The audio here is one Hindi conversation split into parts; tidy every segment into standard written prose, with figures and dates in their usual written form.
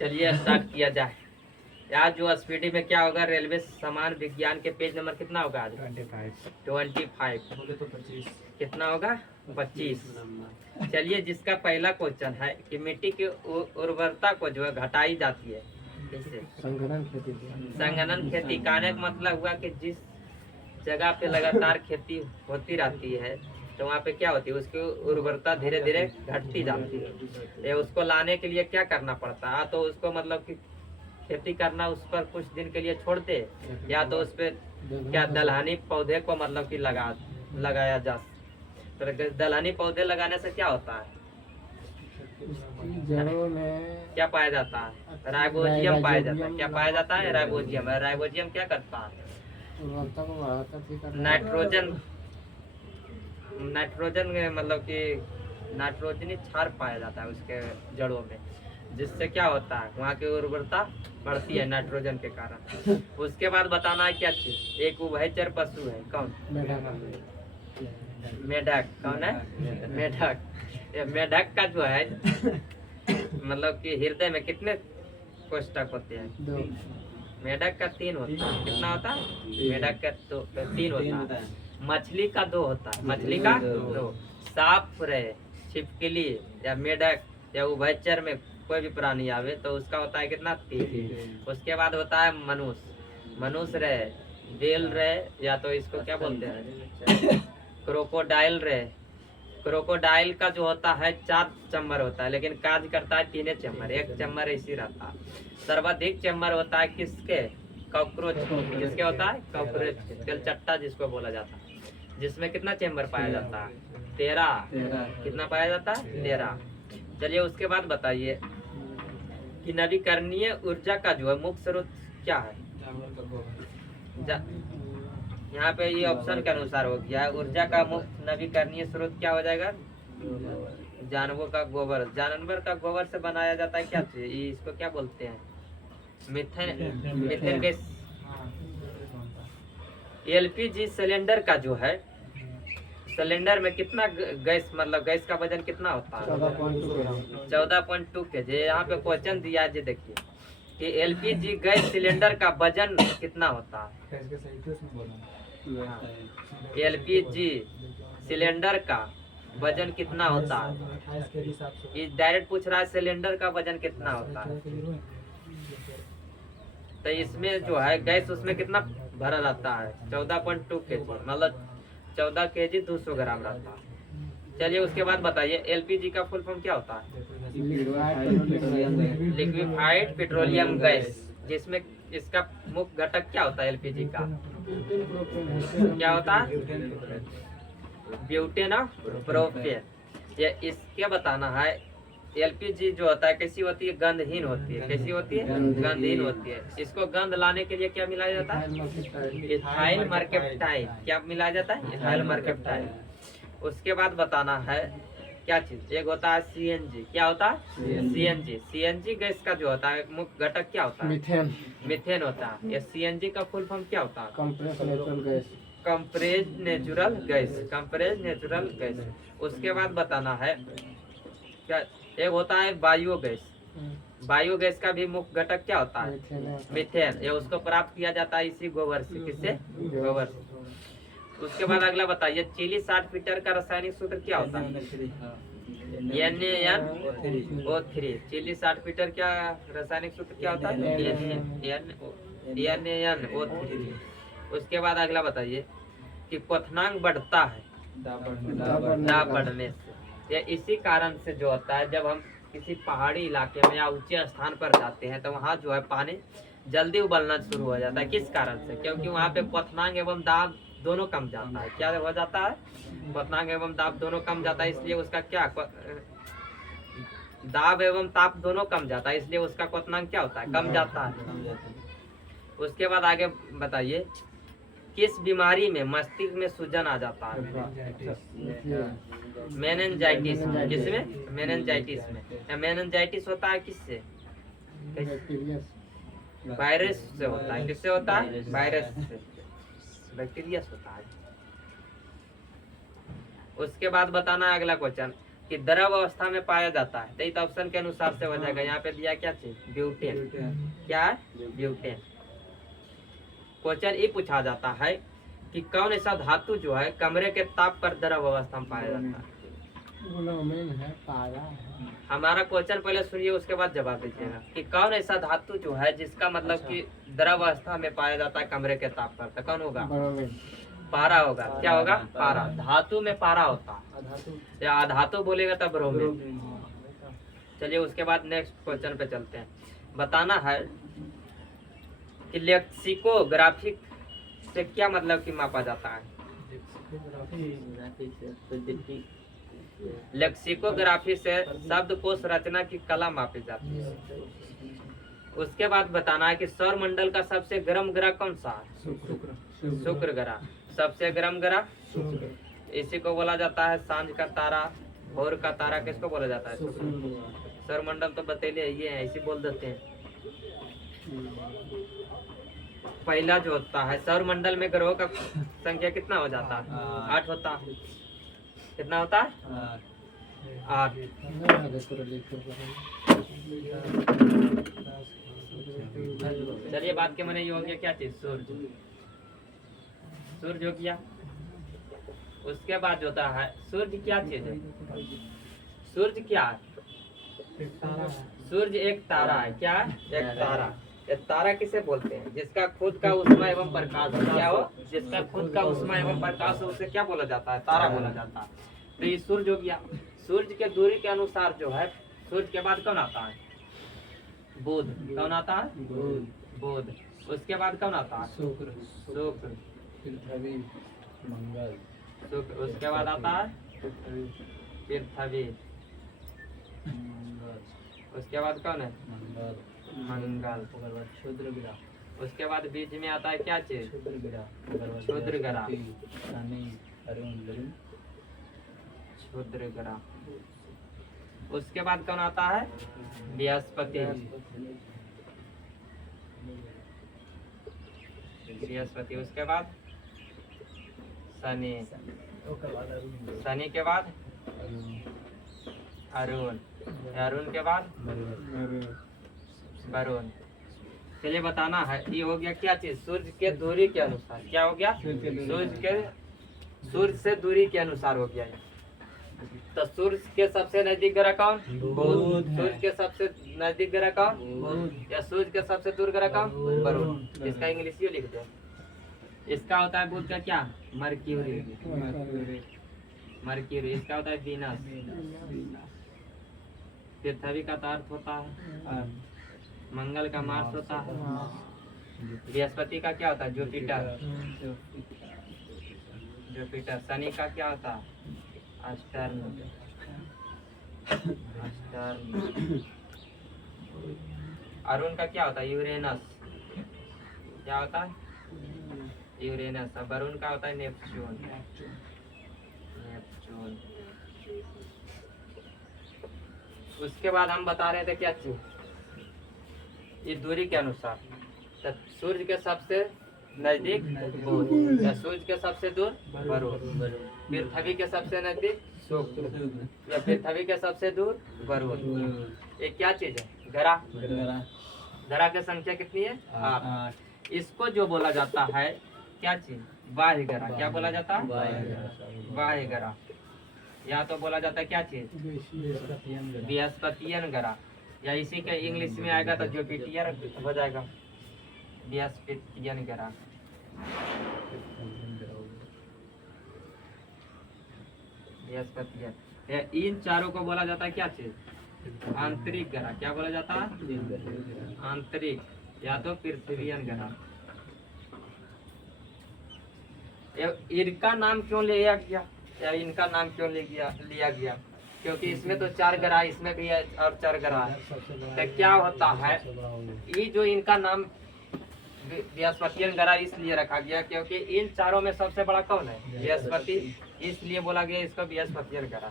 चलिए स्टार्ट किया जाए। आज जो स्पीडी में क्या होगा, रेलवे सामान विज्ञान के पेज नंबर कितना होगा आज? 25। बोले तो 25 कितना होगा? 25। चलिए, जिसका पहला क्वेश्चन है कि मिट्टी की उर्वरता को जो है घटाई जाती है इससे। संघनन खेती कहने का मतलब हुआ कि जिस जगह पे लगातार खेती होती रहती है तो वहाँ पे क्या होती है, उसकी उर्वरता धीरे धीरे घटती जाती है। ये उसको लाने के लिए क्या करना पड़ता है, तो उसको मतलब कि खेती करना उस पर कुछ दिन के लिए छोड़ते, या तो उस पर क्या दलहनी पौधे को मतलब कि लगाया जा। तो दलहनी पौधे लगाने से क्या होता है, जड़ों में क्या पाया जाता है? राइबोजियम पाया जाता है। क्या पाया जाता है? राइबोजियम। राइबोजियम क्या करता है? उर्वरता को बढ़ाता है। नाइट्रोजन मतलब कि नाइट्रोजनी क्षार पाया जाता है उसके जड़ों में, जिससे क्या होता है, वहाँ की उर्वरता बढ़ती है नाइट्रोजन के कारण। उसके बाद बताना है क्या चीज, एक उभयचर पशु है, कौन? मेढक। कौन है? मेढक। ये मेढक का जो है मतलब कि हृदय में कितने कोष्ठक होते हैं? 2। मेढक का 3 होता है। कितना होता है? मेढक का 3 होता है। मछली का 2 होता है। मछली का 2। सांप रहे, छिपकली या मेढक या उभयचर में कोई भी प्राणी आवे तो उसका होता है कितना? 3। उसके बाद होता है मनुष्य। मनुष्य रहे, बेल रहे, या तो इसको क्या बोलते हैं, क्रोकोडाइल रहे। क्रोकोडाइल का जो होता है 4 चैम्बर होता है, लेकिन कार्य करता है 3 चैम्बर। 1 चैम्बर ऐसी रहता है। सर्वाधिक चैम्बर होता है किसके? कॉकरोच। किसके होता है? कॉकरोच। तेलचट्टा जिसको बोला जाता है, जिसमें कितना चैम्बर पाया जाता है? 13। कितना पाया जाता है? 13। चलिए, उसके बाद बताइए कि नवीकरणीय ऊर्जा का जो है मुख्य स्रोत क्या है? यहाँ पे ये ऑप्शन के अनुसार हो गया है। ऊर्जा का मुख्य नवीकरणीय स्रोत क्या हो जाएगा? जानवर का गोबर। जानवर का गोबर से बनाया जाता है क्या चीज, इसको क्या बोलते हैं? Methane gas. एलपीजी सिलेंडर का जो है, सिलेंडर में कितना गैस मतलब गैस का वजन कितना होता है? 14.2 kg। यहाँ पे क्वेश्चन दिया है, देखिए कि एलपीजी गैस सिलेंडर का वजन कितना होता है? एलपीजी सिलेंडर का वजन कितना होता है? ये डायरेक्ट पूछ रहा है सिलेंडर का वजन कितना होता है। तो इसमें जो है गैस उसमें कितना भरा रहता है? 14.2 kg, मतलब 14 kg 200 ग्राम रहता है। चलिए, उसके बाद बताइए एलपीजी का फुल फॉर्म क्या होता है? लिक्विफाइड पेट्रोलियम गैस, जिसमें इसका मुख्य घटक क्या होता है एलपीजी का? क्या होता है? Butane of propane. ये इसके बताना है एलपीजी जो होता है कैसी होती है? गंधहीन होती है। कैसी होती है? गंधहीन होती है। इसको गंध लाने के लिए क्या मिलाया जाता है? इथाइल मर्केप्टाइल। क्या मिलाया जाता है? इथाइल मर्केप्टाइल। उसके बाद बताना है क्या चीज, एक होता है सीएनजी। क्या होता है? सीएनजी। सीएनजी गैस का जो होता है मुख्य घटक क्या होता है? मीथेन। मीथेन होता है। ये सीएनजी का फुल फॉर्म क्या होता है? Compressed natural gas. Compressed natural gas. Compressed natural gas. उसके बाद बताना है क्या, एक होता है बायोगैस। बायोगैस का भी मुख्य घटक क्या होता है? मीथेन। ये उसको प्राप्त किया जाता है इसी गोबर से। किससे? गोबर से। उसके बाद अगला बताइए चिली साल्टपेटर का रासायनिक सूत्र क्या होता है? NaNO3। चिली साल्टपेटर क्या रासायनिक सूत्र क्या होता है? NaNO3। उसके बाद अगला बताइए कि क्वथनांक बढ़ता है दाब बढ़ने से। ये इसी कारण से जो होता है, जब हम किसी पहाड़ी इलाके में या ऊंचे स्थान पर जाते हैं तो वहाँ जो है पानी जल्दी उबलना शुरू हो जाता है। किस कारण से? क्योंकि वहाँ पे क्वथनांक एवं दाब दोनों कम जाता है। क्या हो जाता है? क्वथनांक एवं दाब दोनों कम जाता है, इसलिए उसका क्या दाब एवं ताप दोनों कम जाता है, इसलिए उसका क्वथनांक क्या होता है? कम जाता है। उसके बाद आगे बताइए किस बीमारी में मस्तिष्क में सूजन आ जाता है? मेनिंजाइटिस। किसमें? मेनिंजाइटिस में। मेनिंजाइटिस होता है किससे? वायरस से होता है। किससे होता है? वायरस से। बैक्टीरिया होता है। उसके बाद बताना है अगला क्वेश्चन, कि द्रव अवस्था में पाया जाता है, तो इस ऑप्शन के अनुसार से हो जाएगा। यहाँ पे दिया क्या चीज, ब्यूटेन। क्या है, ब्यूटेन। क्वेश्चन ये पूछा जाता है कि कौन ऐसा धातु जो है कमरे के ताप पर द्रव अवस्था में पाया जाता है। ग्लोमिन है, पारा है। हमारा क्वेश्चन पहले सुनिए, उसके बाद जवाब दीजिएगा कि कौन ऐसा धातु जो है जिसका मतलब कि द्रव अवस्था में पाया जाता है कमरे के ताप पर, तो कौन होगा, ब्रोमीन। पारा होगा। क्या होगा, पारा। धातु में पारा होता है, या अधातु बोलेगा तब ब्रोमीन। चलिए उसके बाद नेक्स्ट क्वेश्चन पे चलते हैं। बताना है कि लेक्सिकोग्राफिक से क्या मतलब कि मापा जाता है। लेक्सिकोग्राफी से शब्दकोश रचना की कला मापी जाती है। उसके बाद बताना है कि सौर मंडल का सबसे गर्म ग्रह कौन सा है, शुक्र ग्रह। सबसे गर्म ग्रह शुक्र। इसी को बोला जाता है सांझ का तारा, भोर का तारा किसको बोला जाता है, शुक्र। सौर मंडल तो बतेले ये है, इसी बोल देते हैं। पहला जो होता है सौर मंडल में ग्रहों का संख्या कितना हो जाता है, 8 होता है। कितना होता है, 8। चलिए बात के मैंने ये हो गया क्या चीज, सूर्य। सूर्य हो गया। उसके बाद होता है सूर्य क्या चीज है, सूर्य क्या है, सूर्य एक तारा है। क्या है, एक तारा। एक तारा किसे बोलते हैं, जिसका खुद का उष्मा एवं प्रकाश हो। क्या हो, जिसका खुद का उष्मा एवं प्रकाश हो, उसे क्या बोला जाता है, तारा बोला जाता है। तो ये सूर्य हो गया। सूर्य के दूरी के अनुसार जो है, सूर्य के बाद कौन आता है, बुध। कौन आता है, बुध। उसके बाद कौन आता है, शुक्र। शुक्र। पृथ्वी, मंगल। शुक्र। उसके बाद आता है पृथ्वी। उसके बाद कौन है, मंगल। क्षुद्र ग्रह। उसके बाद बीच में आता है क्या चीज, क्षुद्र ग्रह। क्षुद्र ग्रह। शनि, अरुण, क्षुद्र ग्रह। उसके बाद कौन आता है, बृहस्पति। बृहस्पति। उसके बाद शनि। शनि के बाद अरुण। अरुण के बाद वरुण। चलिए बताना है, ये हो गया क्या चीज, सूर्य के दूरी के अनुसार। क्या हो गया, सूर्य से दूरी के अनुसार हो गया ये। तो सूर्य के सबसे नजदीक ग्रह कौन, बुध। सूर्य के सबसे नजदीक ग्रह कौन, बुध। या सूर्य के सबसे दूर ग्रह कौन, वरुण। इसका इंग्लिश ये लिख दो। इसका होता है बुध का क्या, मर्क्यूरी। मर्क्यूरी। इसका होता है वीनस। पृथ्वी का तो अर्थ होता है, मंगल का मार्स होता है। बृहस्पति का क्या होता है, जुपिटर। जुपिटर। शनि का क्या होता है, अस्टर्न। अस्टर्न। अरुण का क्या होता है, यूरेनस। क्या होता है, यूरेनस। और वरुण का होता है नेपच्यून। नेपच्यून। उसके बाद हम बता रहे थे क्या चीज, ये दूरी के अनुसार। तो सूर्य के सबसे नजदीक बुध, या सूर्य के सबसे दूर वरुण। पृथ्वी के सबसे नजदीक शुक्र, या पृथ्वी के सबसे दूर वरुण। ये क्या चीज है, ग्रह। ग्रह की संख्या कितनी है, 8। इसको जो बोला जाता है क्या चीज, बाह्य ग्रह। क्या बोला जाता है, बाह्य ग्रह। या तो बोला जाता है क्या चीज, बृहस्पतियन ग्रह। या इसी के इंग्लिश में आएगा तो जुपिटर हो जाएगा, बृहस्पतियन ग्रह। बृहस्पतियन। इन चारों को बोला जाता है क्या चीज, आंतरिक ग्रह। क्या बोला जाता है, आंतरिक, या तो पृथ्वीयन ग्रह। इनका नाम क्यों लिया गया, या इनका नाम क्यों लिया गया, क्योंकि इसमें तो 4 ग्रह, इसमें भी है और 4 ग्रह है। तो क्या होता है, ये जो इनका नाम बृहस्पतियन ग्रह इसलिए रखा गया क्योंकि इन चारों में सबसे बड़ा कौन है, बृहस्पति। इसलिए बोला गया इसको बृहस्पतियन ग्रह।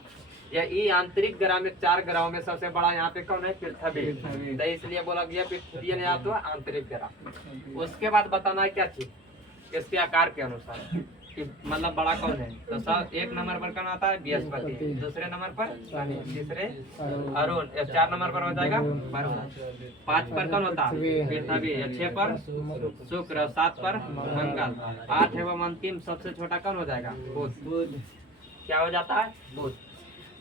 या ये आंतरिक ग्रह में 4 ग्रहों में सबसे बड़ा यहाँ पे कौन है, पृथ्वी। तो इसलिए बोला गया पृथ्वी या तो आंतरिक ग्रह। उसके बाद बताना है क्या चीज, इसके आकार के अनुसार। कि मतलब बड़ा कौन है, तो सब एक नंबर पर कौन आता है, बृहस्पति, दूसरे नंबर पर शनि, तीसरे अरुण, 4 नंबर पर हो जाएगा वरुण, 5 पर कौन होता है पृथ्वी, 6 पर शुक्र, 7 पर मंगल, 8 एवं अंतिम सबसे छोटा कौन हो जाएगा, बुध। क्या हो जाता है, बुध।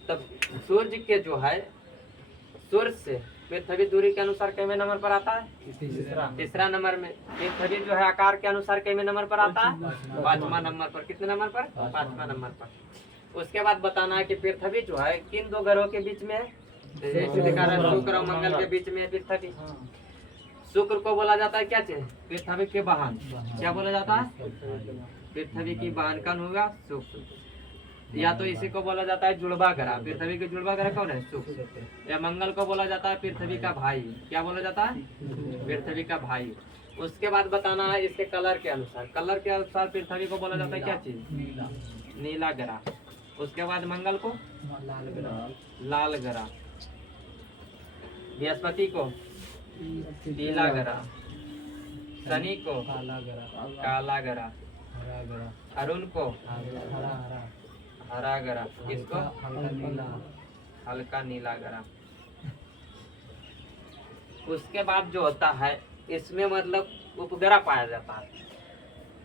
तब सूर्य के जो है सूर्य से पृथ्वी दूरी के अनुसार कितने नंबर पर आता है, तीसरा नंबर में। पृथ्वी जो है आकार के अनुसार कितने नंबर पर आता है, 5वां नंबर पर। कितने नंबर पर, 5वां नंबर पर। उसके बाद बताना है कि पृथ्वी जो है किन दो ग्रहों के बीच में है, जैसे दिखा रहा है शुक्र और मंगल के बीच में है पृथ्वी। शुक्र को बोला जाता है क्या चीज, पृथ्वी के वाहन। क्या बोला जाता है, पृथ्वी की वाहन कौन होगा, शुक्र। या तो इसी को बोला जाता है जुड़वा ग्रह, पृथ्वी के जुड़वा ग्रह कौन है, शुक्र। या मंगल को बोला जाता है पृथ्वी का भाई। क्या बोला जाता है, पृथ्वी का भाई। उसके बाद बताना है इसके कलर के अनुसार, कलर के अनुसार पृथ्वी को बोला जाता है क्या चीज, नीला ग्रह। उसके बाद मंगल को लाल ग्रह, बृहस्पति को पीला ग्रह, शनि को काला ग्रह, अरुण को हरा ग्रह, इसको हल्का नीला ग्रह। उसके बाद जो होता है इसमें मतलब उपग्रह पाया जाता है।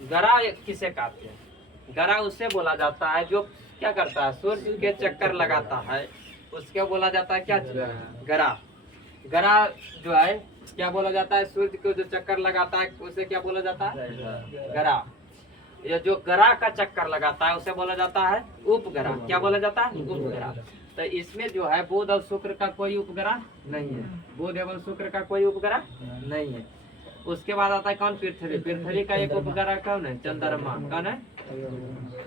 ग्रह किसे कहते हैं, ग्रह उसे बोला जाता है जो क्या करता है, सूर्य के चक्कर लगाता है, उसके बोला जाता है क्या, ग्रह। ग्रह जो है क्या बोला जाता है, सूर्य को जो चक्कर लगाता है उसे क्या बोला जाता है, ग्रह। ये जो ग्रह का चक्कर लगाता है उसे बोला जाता है उपग्रह। क्या बोला जाता है, उपग्रह। तो इसमें जो है बुध और शुक्र का कोई उपग्रह नहीं है, बुध एवं शुक्र का कोई उपग्रह नहीं है। उसके बाद आता है कौन, पृथ्वी। पृथ्वी का एक उपग्रह कौन है, चंद्रमा। कौन है,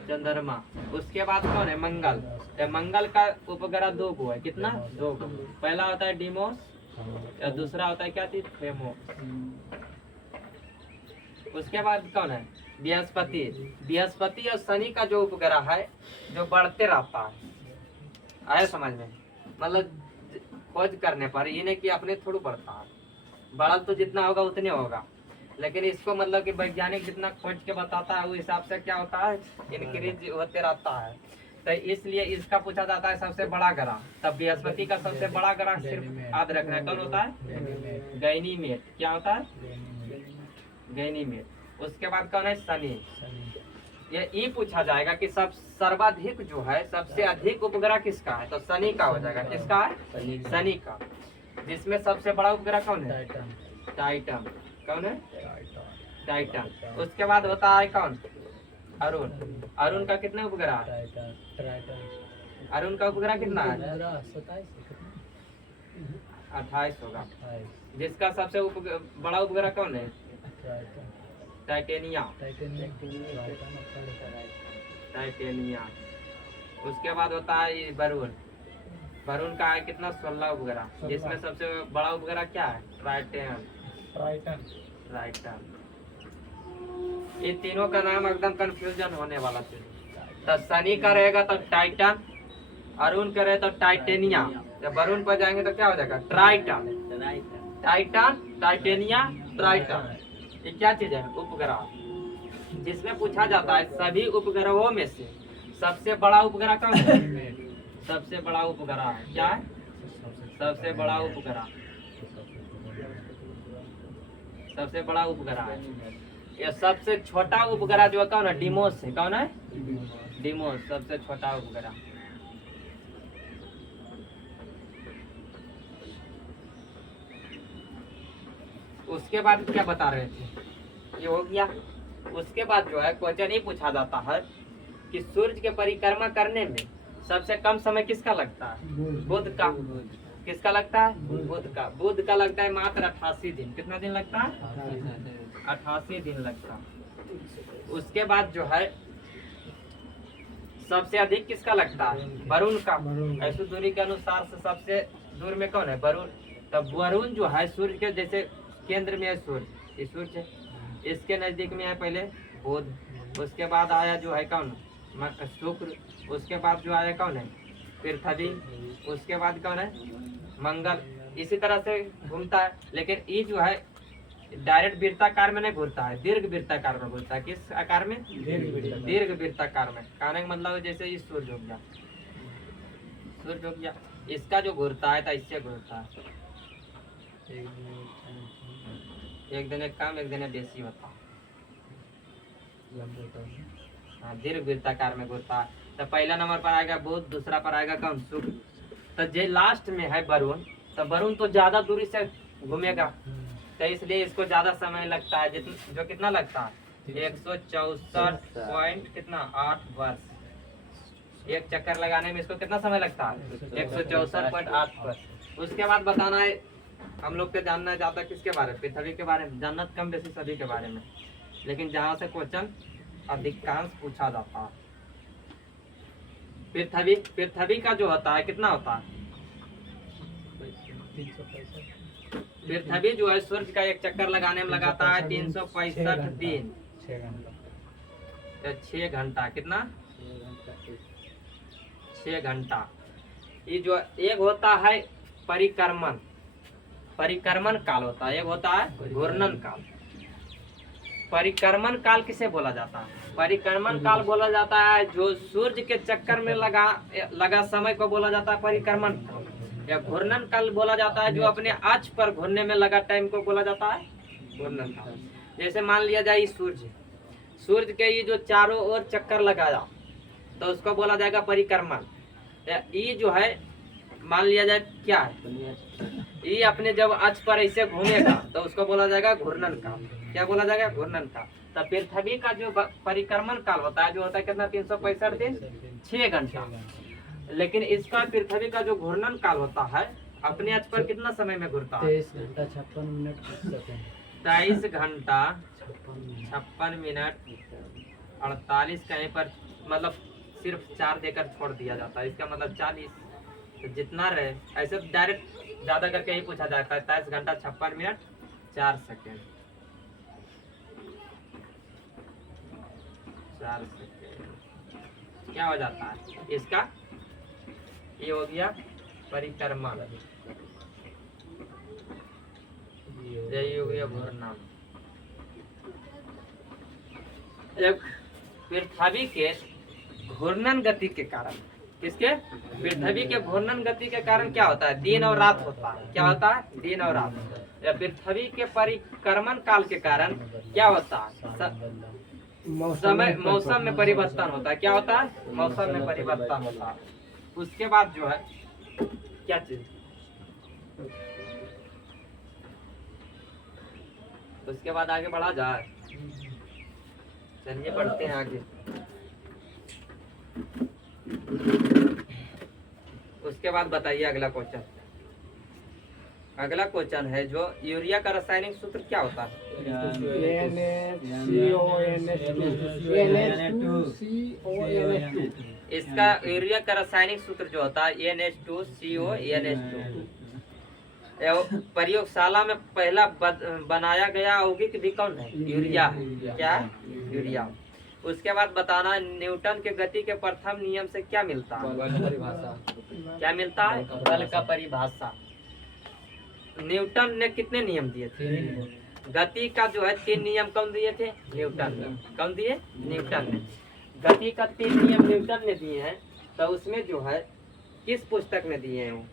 चंद्रमा। उसके बाद कौन है, मंगल। तो मंगल का उपग्रह 2 गो है। कितना, 2 गो। पहला होता है डिमोस या दूसरा होता है क्या चीज, थेमोस। उसके बाद कौन है, बृहस्पति। बृहस्पति और शनि का जो उपग्रह है जो बढ़ते रहता है, आया समझ में, मतलब खोज करने पर ये नहीं कि अपने थोड़ा बढ़ता है, बढ़ल तो जितना होगा उतने होगा, लेकिन इसको मतलब कि वैज्ञानिक जितना खोज के बताता है उस हिसाब से क्या होता है, इंक्रीज होते रहता है। तो इसलिए इसका पूछा जाता है सबसे बड़ा ग्रह। तब बृहस्पति का सबसे बड़ा ग्रह सिर्फ याद रखना है, कौन होता है, गैनीमेड। क्या होता है, गैनीमेड। उसके बाद कौन है, शनि। ये पूछा जाएगा कि सब सर्वाधिक जो है सबसे अधिक उपग्रह किसका है, तो शनि का हो जाएगा। किसका है, शनि का। जिसमें सबसे बड़ा उपग्रह कौन है, टाइटन। कौन है, टाइटन। उसके बाद होता है कौन, अरुण। अरुण का कितने उपग्रह है, अरुण का उपग्रह कितना है, 28 होगा। जिसका सबसे बड़ा उपग्रह कौन है, टाइटेनिया। टाइटेनिया। उसके बाद होता है ये वरुण। वरुण का है कितना, 16 उपग्रह। जिसमें सबसे बड़ा उपग्रह क्या है, ट्राइटन। ट्राइटन। ये तीनों का नाम एकदम कंफ्यूजन होने वाला है। तो शनि का रहेगा तो टाइटन, अरुण का रहेगा तो टाइटेनिया, जब वरुण पर जाएंगे तो क्या हो जाएगा, ट्राइटन। Titan, titania, Triton. ये क्या चीज है, उपग्रह। जिसमें पूछा जाता है सभी उपग्रहों में से सबसे बड़ा उपग्रह कौन है, सबसे बड़ा उपग्रह है क्या है, सबसे बड़ा उपग्रह, सबसे बड़ा उपग्रह है। ये सबसे छोटा उपग्रह जो है कौन है, डिमोस है। कौन है, डिमोस सबसे छोटा उपग्रह। उसके बाद क्या बता रहे थे, ये हो गया। उसके बाद जो है क्वेश्चन ये पूछा जाता है कि सूर्य के परिक्रमा करने में सबसे कम समय किसका लगता है, बुध का। किसका लगता है, बुध का। बुध का लगता है मात्र 88 दिन। कितना दिन लगता है, 88 दिन लगता है। उसके बाद जो है सबसे अधिक किसका लगता है, वरुण का। ऐसी दूरी के अनुसार से सबसे दूर में कौन है, वरुण। तब वरुण जो है सूर्य के जैसे केंद्र में है सूर्य, ये सूर्य है, इसके नजदीक में है पहले बुध। उसके बाद आया जो है कौन, शुक्र। उसके बाद जो आया कौन है, पृथ्वी। उसके बाद कौन है, मंगल। इसी तरह से घूमता है। लेकिन ये जो है डायरेक्ट वृत्ताकार में नहीं घूरता है, दीर्घ वृत्ताकार में घूरता है। किस आकार में? दीर्घ वृत्ताकार में। कहने का मतलब है जैसे ये सूर्य हो गया, सूर्य हो गया, इसका जो घूरता है तो इससे घूरता है। एक दिन एक कम एक दिन बेसी होता है। हाँ, दीर्घ वृत्ताकार में घूरता है। तो पहला नंबर पर आएगा बुध, दूसरा पर आएगा कौन? शुक्र। तो जो लास्ट में है वरुण, तो वरुण तो ज्यादा दूरी से घूमेगा, तो इसलिए इसको ज्यादा समय लगता है। जो कितना लगता है? 164 पॉइंट कितना 8 वर्ष। एक चक्कर लगाने में इसको कितना समय लगता है? 164.8 वर्ष। उसके बाद बताना है हम लोग को जानना ज्यादा किसके बारे में? पृथ्वी के बारे में। जानना कम बेसी सभी के बारे में, लेकिन जहाँ से क्वेश्चन अधिकांश पूछा जाता है। पृथ्वी का जो होता है कितना होता है? पृथ्वी जो है सूर्य का एक चक्कर लगाने में लगाता है 365 दिन, 6 घंटा। कितना? 6 घंटा। ये जो एक होता है परिक्रमण, परिक्रमण काल होता है, एक होता है घूर्णन काल। परिक्रमण काल किसे बोला जाता है? परिक्रमण काल बोला जाता है जो सूर्य के चक्कर में लगा समय को बोला जाता है परिक्रमण काल। या घूर्णन काल बोला जाता है जो अपने अक्ष पर घूरने में लगा टाइम को बोला जाता है घूर्णन काल। जैसे मान लिया जाए सूर्य के ये जो चारों ओर चक्कर लगाया तो उसको बोला जाएगा परिक्रमण। ये जो है मान लिया जाए क्या है, ये अपने जब अक्ष पर ऐसे घूमेगा तो उसको बोला जाएगा घूर्णन काल। क्या बोला जाएगा? घूर्णन काल। तो पृथ्वी का जो परिक्रमण काल होता है जो होता है कितना? 365 दिन, 6 घंटा। लेकिन इसका पृथ्वी का जो घूर्णन काल होता है अपने अक्ष पर कितना समय में घूरता है? 23 घंटा 56 मिनट 23 घंटा 56 मिनट 48 कहीं पर मतलब सिर्फ 4 देकर छोड़ दिया जाता है। इसका मतलब 40। तो जितना रहे ऐसे डायरेक्ट ज्यादा करके ही पूछा जाता है। 23 घंटा 56 मिनट 4 सेकेंड, 4 सेकेंड क्या हो जाता है इसका? ये हो गया परिक्रमण, यही हो गया घूर्णन। पृथ्वी के घूर्णन गति के कारण, किसके? पृथ्वी के घूर्णन गति के कारण क्या होता है? दिन और रात होता है। क्या होता है? दिन और रात। या पृथ्वी के परिक्रमण काल के कारण क्या होता है? समय मौसम में परिवर्तन होता है। क्या होता है? मौसम में परिवर्तन होता है। उसके बाद जो है क्या चीज, उसके बाद आगे बढ़ा जाए। चलिए बढ़ते हैं आगे। उसके बाद बताइए अगला क्वेश्चन। अगला क्वेश्चन है जो यूरिया का रासायनिक सूत्र क्या होता है? इसका यूरिया का रासायनिक सूत्र जो होता है NH2CONH2। प्रयोगशाला में पहला बनाया गया यौगिक भी कौन है? यूरिया है। क्या? यूरिया। उसके बाद बताना न्यूटन के गति के प्रथम नियम से क्या मिलता है? परिभाषा। क्या मिलता है? बल का परिभाषा। न्यूटन ने कितने नियम दिए थे? गति का जो है 3 नियम कौन दिए थे? न्यूटन ने। कौन दिए? न्यूटन ने। गति का 3 नियम न्यूटन ने दिए हैं। तो उसमें जो है किस पुस्तक में दिए हैं वो?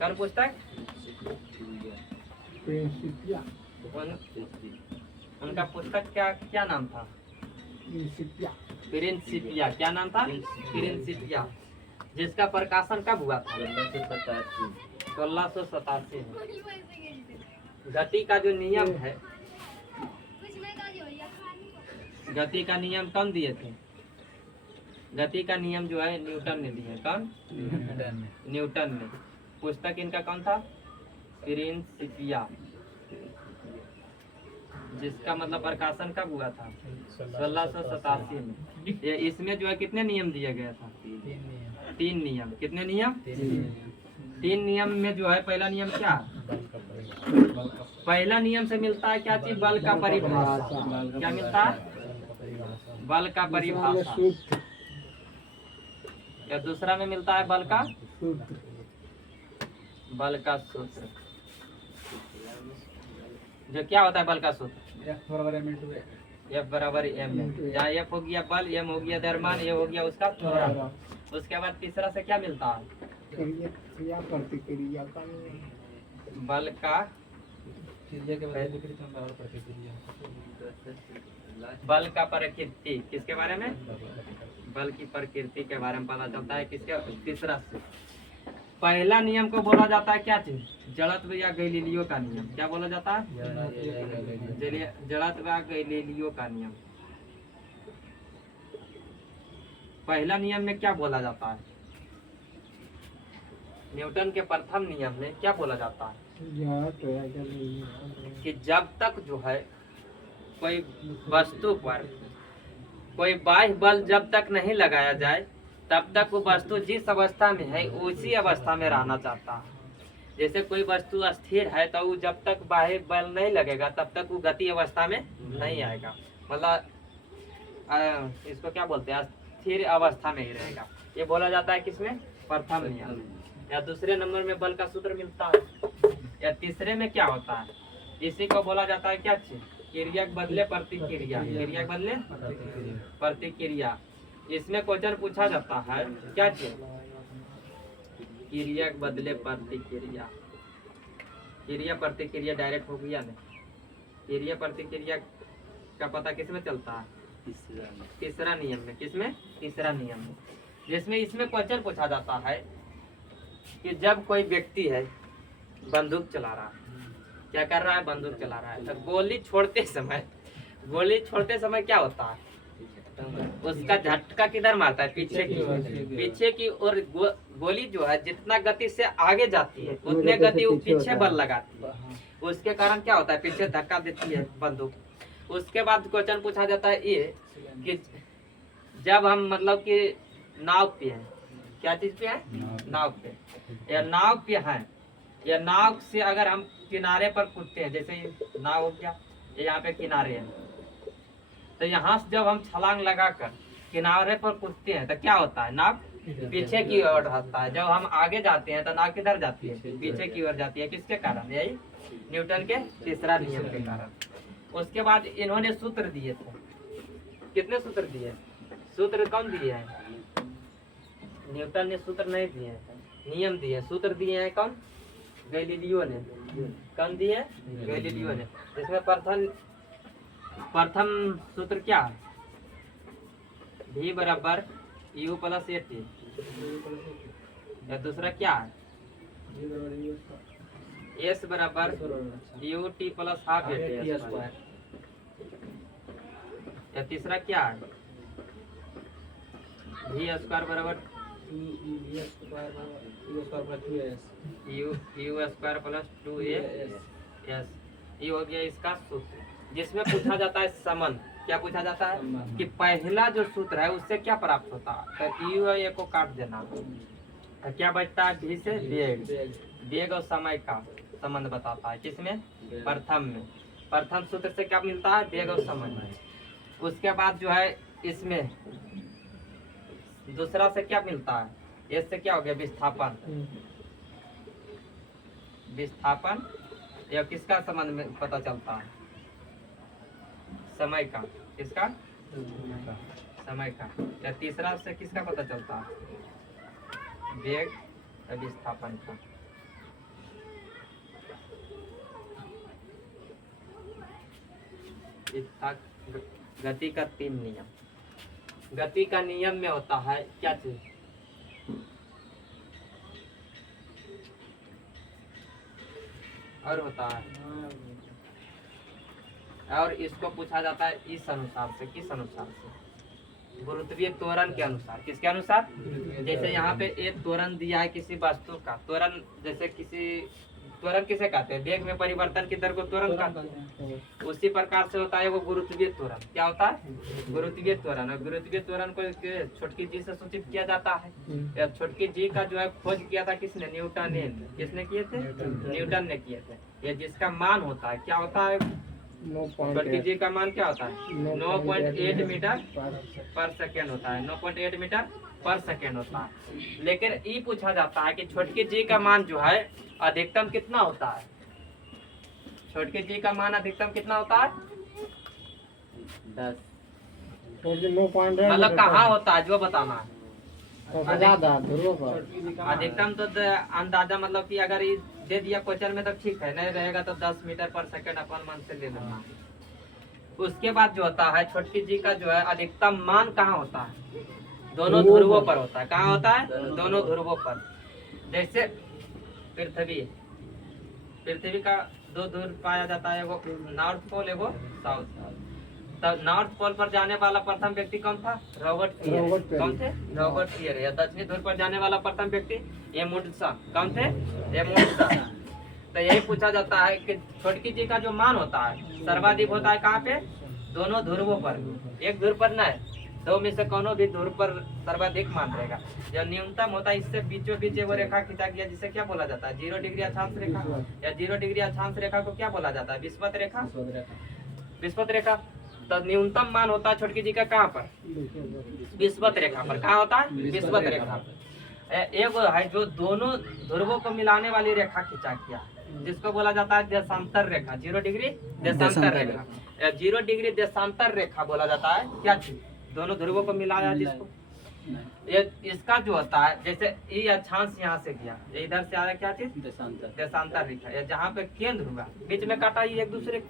कौन पुस्तक? उनका पुस्तक क्या नाम था? प्रिंसिपिया। क्या नाम था? प्रिंसिपिया। जिसका प्रकाशन कब हुआ था? 1687 में। गति का जो नियम है, गति का नियम कौन दिए थे? गति का नियम जो है न्यूटन ने दिए। कौन? न्यूटन ने। पुस्तक इनका कौन था? प्रिंसिपिया। जिसका मतलब प्रकाशन कब हुआ था? 1687 में। ये इसमें जो है कितने नियम दिए गया था? 3 नियम। कितने नियम? 3 नियम में जो है पहला नियम क्या? पहला नियम से मिलता है क्या चीज? बल का परिभाषा। क्या मिलता है? बल का परिभाषा। या दूसरा में मिलता है बल का सूत्र। जो क्या होता है बल का सूत्र? F बराबर m into a F बराबर m है, जहाँ F हो गया बल, m हो गया द्रव्यमान, a हो गया उसका त्वरण। उसके बाद तीसरा से क्या मिलता है? क्रिया प्रतिक्रिया का नियम। बल का क्रिया के बदले विपरीत में बराबर प्रतिक्रिया बल का प्रकृति, किसके बारे में? बल की प्रकृति के बारे में पता चलता है किसके? तीसरा से। पहला नियम को बोला जाता है क्या चीज? जड़त्व या गैलीलियो का नियम। क्या बोला जाता है? जड़त्व या गैलीलियो का नियम। पहला नियम में क्या बोला जाता है? न्यूटन के प्रथम नियम में क्या बोला जाता है? कि जब तक जो है कोई वस्तु पर कोई बाह्य बल जब तक नहीं लगाया जाए तब तक वो वस्तु जिस अवस्था में है उसी अवस्था में रहना चाहता है। जैसे कोई वस्तु स्थिर है तो वो जब तक बाह्य बल नहीं लगेगा तब तक वो गति अवस्था में नहीं आएगा, मतलब इसको क्या बोलते हैं, स्थिर अवस्था में ही रहेगा। ये बोला जाता है किसमें? प्रथम नियम। या दूसरे नंबर में बल का सूत्र मिलता है। या तीसरे में क्या होता है? इसी को बोला जाता है क्या चीज? क्रिया के बदले प्रतिक्रिया। क्रिया के बदले प्रतिक्रिया। इसमें क्वेश्चन पूछा जाता है क्या चीज? क्रिया के बदले प्रतिक्रिया। क्रिया प्रतिक्रिया डायरेक्ट हो गया नहीं। क्रिया प्रतिक्रिया का पता किसमें चलता है? तीसरा नियम में। किसमें? तीसरा नियम में, जिसमें इसमें क्वेश्चन पूछा जाता है कि जब कोई व्यक्ति है बंदूक चला रहा है, क्या कर रहा है? बंदूक चला रहा है, तो गोली छोड़ते समय क्या होता है? उसका झटका किधर मारता है? पीछे की ओर गोली जो है जितना गति से आगे जाती है उतने गति वो पीछे बल लगाती है। उसके कारण क्या होता है? पीछे धक्का देती है बंदूक। उसके बाद क्वेश्चन पूछा जाता है ये कि जब हम मतलब कि नाव पे हैं, क्या चीज पे है? नाव पे। या नाव पे है, या नाव से अगर हम किनारे पर कूदते हैं, जैसे ये नाव हो गया, ये यहाँ पे किनारे है, तो यहाँ से जब हम छलांग लगाकर किनारे पर कूदते हैं तो क्या होता है? नाव पीछे की ओर रहता है। जब हम आगे जाते हैं तो नाव किधर जाती है? पीछे की ओर जाती है। किसके कारण? यही न्यूटन के तीसरा नियम के कारण। उसके बाद इन्होंने सूत्र दिए थे। कितने सूत्र दिए? सूत्र कौन दिए हैं? न्यूटन ने सूत्र नहीं दिए हैं, नियम दिए। सूत्र दिए हैं कौन? गैलीलियो ने। कौन दिए? गैलीलियो ने। इसमें प्रथम सूत्र क्या है? V बराबर U प्लस AT। या दूसरा क्या है? S बराबर UT प्लस हाफ AT। या तीसरा क्या है? V स्क्वायर बराबर U स्क्वायर प्लस 2AS। ये हो गया इसका सूत्र, जिसमें पूछा जाता है संबंध। क्या पूछा जाता है? कि पहला जो सूत्र है उससे क्या प्राप्त होता है? तो U और A को काट देना, तो क्या बचता है? V से वेग। वेग और समय का संबंध बताता है। किसमें? प्रथम में। प्रथम सूत्र से क्या मिलता है? वेग और समय। उसके बाद जो है इसमें दूसरा से क्या मिलता है? इससे क्या हो गया? विस्थापन। विस्थापन या किसका संबंध में पता चलता है? समय का। किसका? समय का। या तीसरा से किसका पता चलता है? वेग या विस्थापन का। गति का 3 नियम। गति का नियम में होता है क्या चीज? और होता है, और इसको पूछा जाता है इस अनुसार से। किस अनुसार से? गुरुत्वीय त्वरण के अनुसार। किसके अनुसार? जैसे यहाँ पे एक त्वरण दिया है किसी वस्तु का। त्वरण जैसे किसी त्वरण किसे कहते हैं? वेग में परिवर्तन की दर को त्वरण कहते हैं। उसी प्रकार से होता है वो गुरुत्वीय त्वरण। क्या होता है? गुरुत्वीय त्वरण। और गुरुत्वीय त्वरण को छोटकी जी से सूचित किया जाता है। या छोटकी जी का जो है खोज किया था किसने? न्यूटन ने। किसने किए थे? न्यूटन ने किए थे। ये जिसका मान होता है क्या होता है? छोटकी जी का मान क्या होता है? 9.8 मीटर पर सेकेंड होता है। 9.8 मीटर पर सेकेंड होता है। लेकिन ये पूछा जाता है कि छोटकी जी का मान जो है अधिकतम कितना होता है? छोटकी जी का मान अधिकतम कितना होता है? 10। तो जी 9.8 मतलब कहाँ होता है जो बताना है। तो ज्यादा ध्रुव पर अधिकतम तो अंदाजा मतलब कि अगर ये दे दिया क्वेश्चन में तो ठीक है, नहीं रहेगा तो 10 मीटर पर सेकंड अपन मन से ले लेना। उसके बाद जो होता है छोटकी जी का जो है अधिकतम मान कहाँ होता है? दोनों ध्रुवों पर होता है। कहाँ होता है? दोनों ध्रुवों पर। जैसे पृथ्वी का 2 ध्रुव पाया जाता है, एगो नॉर्थ पोल एगो साउथ पोल। तब नॉर्थ पोल पर जाने वाला प्रथम व्यक्ति कौन था? Robert fear. कौन थे? Robert fear. या दक्षिणी ध्रुव पर जाने वाला प्रथम व्यक्ति एमुंडसन। कौन थे? एमुंडसन। तो यही पूछा जाता है कि छोटकी जी का जो मान होता है सर्वाधिक होता है कहाँ पे? दोनों ध्रुवों पर। एक ध्रुव पर नहीं, 2 में से कोनो भी ध्रुव पर सर्वाधिक मान रहेगा। जो न्यूनतम होता है इससे बीचों बीच वो रेखा खींचा गया जिसे क्या बोला जाता है? 0 डिग्री अक्षांश रेखा। या 0 डिग्री अक्षांश रेखा को क्या बोला जाता है? विषुवत रेखा। विषुवत रेखा। तो न्यूनतम मान होता है छोटकी जी का कहाँ पर? विषुवत रेखा पर। कहाँ होता है? विषुवत रेखा पर। एक है जो दोनों ध्रुवों को मिलाने वाली रेखा खींचा गया जिसको बोला जाता है देशांतर रेखा। 0 डिग्री देशांतर रेखा। 0 डिग्री देशांतर रेखा बोला जाता है क्या चीज? दोनों ध्रुवों को मिलाया जिसको। ये इसका जो होता है जैसे ये अक्षांश यहाँ से गया, ये इधर से आया क्या चीज? देशांतर रेखा। या जहाँ पे केंद्र हुआ बीच में काटा ये एक दूसरे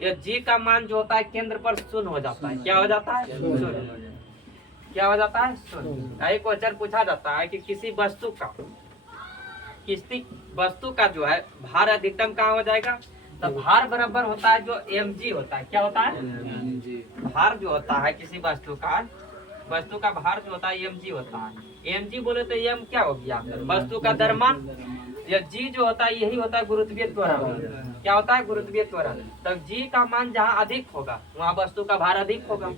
ये जी का मान जो होता है केंद्र पर शून्य हो जाता है। क्या हो जाता है? शून्य। क्या हो जाता है? शून्य। एक क्वेश्चन पूछा जाता है कि किसी वस्तु का जो है भार अधिकतम कहाँ हो जाएगा? तो भार बराबर होता है जो mg होता है। क्या होता है? भार जो होता है किसी वस्तु का भार जो होता है mg होता है। mg बोले तो m क्या हो गया? वस्तु का द्रव्यमान। या g जो होता है यही होता है गुरुत्वीय त्वरण। क्या होता है? गुरुत्वीय त्वरण। तब g का मान जहाँ अधिक होगा वहाँ वस्तु का भार अधिक होगा।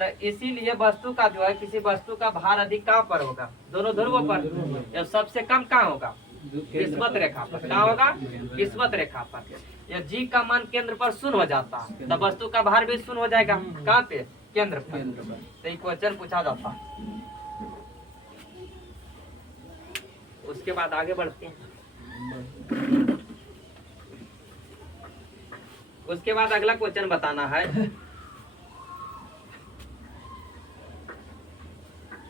तो इसीलिए वस्तु का जो है किसी वस्तु का भार अधिक कहाँ पर होगा? दोनों ध्रुवों पर। या सबसे कम कहाँ होगा? विषुवत रेखा पर। कहाँ होगा? विषुवत रेखा पर। या जी का मान केंद्र पर शून्य हो जाता है तब वस्तु का भार भी शून्य हो जाएगा। कहाँ पे? केंद्र पर। तो ये क्वेश्चन पूछा जाता है। उसके बाद आगे बढ़ते हैं। उसके बाद अगला क्वेश्चन बताना है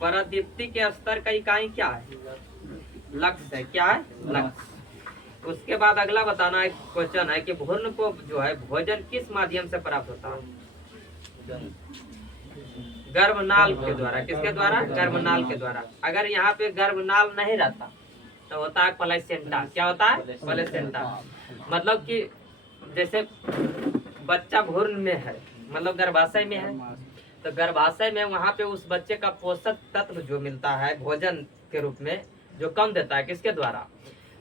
परादीप्ति के स्तर का इकाई क्या है? लक्ष्य है। क्या है? लक्ष्य। उसके बाद अगला बताना है क्वेश्चन है कि भ्रूण को जो है भोजन किस माध्यम से प्राप्त होता है? गर्भनाल के द्वारा। किसके द्वारा? गर्भनाल के द्वारा। अगर यहाँ पे गर्भनाल नहीं रहता तो होता है प्लेसेंटा। क्या होता है? प्लेसेंटा। मतलब कि जैसे बच्चा भ्रूण में है मतलब गर्भाशय में है तो गर्भाशय में वहाँ पे उस बच्चे का पोषक तत्व जो मिलता है भोजन के रूप में जो कौन देता है? किसके द्वारा?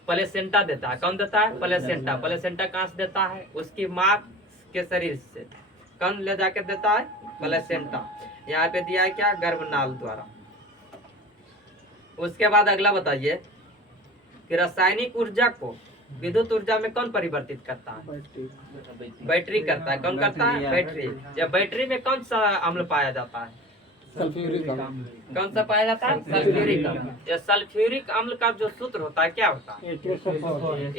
प्लेसेंटा देता है। कौन देता है? प्लेसेंटा। प्लेसेंटा कहाँ से देता है? उसकी माँ के शरीर से। कौन ले जाके देता है? प्लेसेंटा। यहाँ पे दिया है क्या? गर्भनाल द्वारा। उसके बाद अगला बताइए कि रासायनिक ऊर्जा को विद्युत ऊर्जा में कौन परिवर्तित करता है? बैटरी करता है। कौन करता है? बैटरी। या बैटरी में कौन सा अम्ल पाया जाता है? सल्फ्यूरिक अम्ल। कौन सा पाया जाता है? सल्फ्यूरिक अम्ल। या सल्फ्यूरिक अम्ल का जो सूत्र होता है क्या होता है?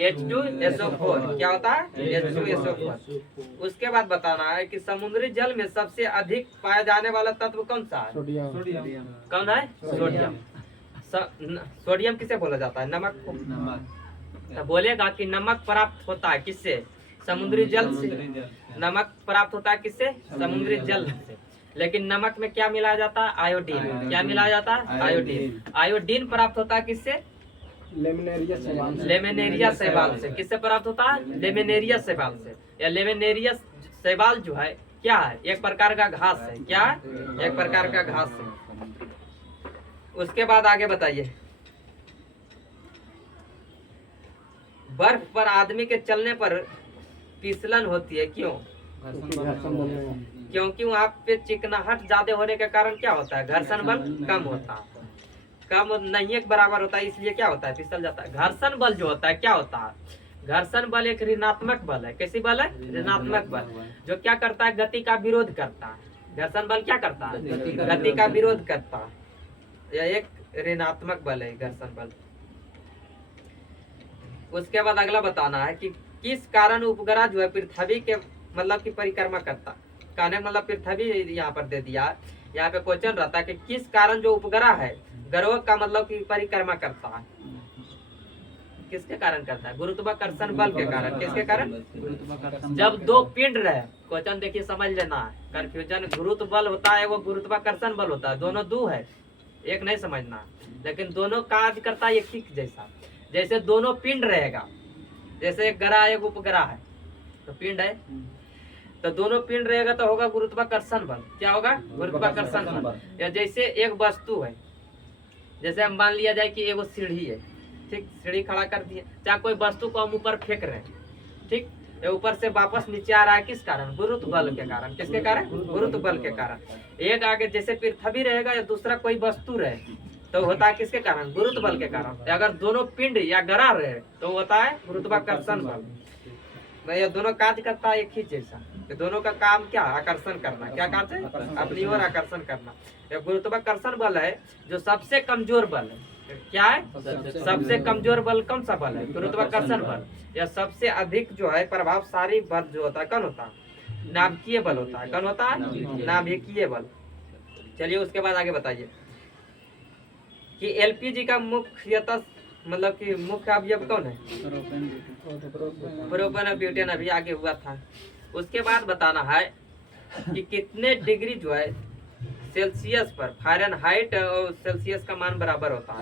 H2SO4। क्या होता है? H2SO4। उसके बाद बताना है कि समुद्री जल में सबसे अधिक पाया जाने वाला तत्व कौन सा है? सोडियम। कौन है? सोडियम। सोडियम किसे बोला जाता है? नमक को। तो बोलेगा कि नमक प्राप्त होता है किससे? समुद्री जल से। नमक प्राप्त होता है किससे? समुद्री जल से। लेकिन नमक में क्या मिलाया जाता है? आयोडीन। क्या मिलाया जाता है? आयोडीन। आयोडीन प्राप्त होता है किससे? लेमिनेरिया शैवाल से। किससे प्राप्त होता है? लेमिनेरिया शैवाल से। या लेमिनेरिया शैवाल जो है क्या है? एक प्रकार का घास है। क्या है? एक प्रकार का घास है। उसके बाद आगे बताइए बर्फ पर आदमी के चलने पर फिसलन होती है। क्यों? क्योंकि वहाँ पे चिकनाहट ज्यादा होने के कारण क्या होता है? घर्षण बल कम होता है। कम नहीं एक बराबर होता है इसलिए क्या होता है? फिसल जाता है। घर्षण बल जो होता है क्या होता है? घर्षण बल एक ऋणात्मक बल है। कैसी बल है? ऋणात्मक बल जो क्या करता है? गति का विरोध करता है। घर्षण बल क्या करता है? गति का विरोध करता है। यह एक ऋणात्मक बल है घर्षण बल। उसके बाद अगला बताना है कि किस कारण उपग्रह जो है पृथ्वी के मतलब की परिक्रमा करता, कहने मतलब पृथ्वी यहाँ पर दे दिया। यहाँ पे क्वेश्चन रहता है कि किस कारण जो उपग्रह है ग्रह का मतलब की परिक्रमा करता है, किसके कारण करता है? गुरुत्वाकर्षण बल के कारण। किसके कारण? जब दो पिंड रहे, क्वेश्चन देखिए समझ लेना है, कंफ्यूजन। गुरुत्व बल होता है वो गुरुत्वाकर्षण बल होता है, दोनों दो है, एक नहीं समझना, लेकिन दोनों कार्य करता है एक ही जैसा। जैसे दोनों पिंड रहेगा, जैसे एक ग्रह एक उपग्रह है तो पिंड है, तो दोनों पिंड रहेगा तो होगा गुरुत्वाकर्षण बल। क्या होगा? गुरुत्वाकर्षण बल। या जैसे एक वस्तु है, जैसे हम मान लिया जाए कि एगो सीढ़ी है, ठीक, सीढ़ी खड़ा कर दिए, चाहे कोई वस्तु को हम ऊपर फेंक रहे हैं, ठीक, ये ऊपर से वापस नीचे आ रहा है, किस कारण? गुरुत्व बल के कारण। किसके कारण? गुरुत्व बल के कारण। एक आगे जैसे पृथ्वी रहेगा या दूसरा कोई वस्तु रहे तो होता है किसके कारण? गुरुत्व बल के कारण। अगर दोनों पिंड या ग्रह रहे तो होता है गुरुत्वाकर्षण बल। ये दोनों कार्य करता है एक ही जैसा, दोनों का काम क्या? आकर्षण करना। क्या कार्य? अपनी ओर आकर्षण करना। ये गुरुत्वाकर्षण बल है जो सबसे कमजोर बल है। क्या है? सबसे कमजोर बल कौन सा बल है? गुरुत्वाकर्षण बल। या सबसे अधिक जो है प्रभावशाली बल जो होता है कौन होता है? नाभिकीय बल होता है। कौन होता है? नाभिकीय बल। चलिए उसके बाद आगे बताइए कि एलपीजी का मुख्यतः मतलब कि मुख्य अवयव कौन है? प्रोपेन और ब्यूटेन अभी आगे हुआ था। उसके बाद बताना है कि कितने डिग्री जो है सेल्सियस पर फ़ारेनहाइट और सेल्सियस का मान बराबर होता है?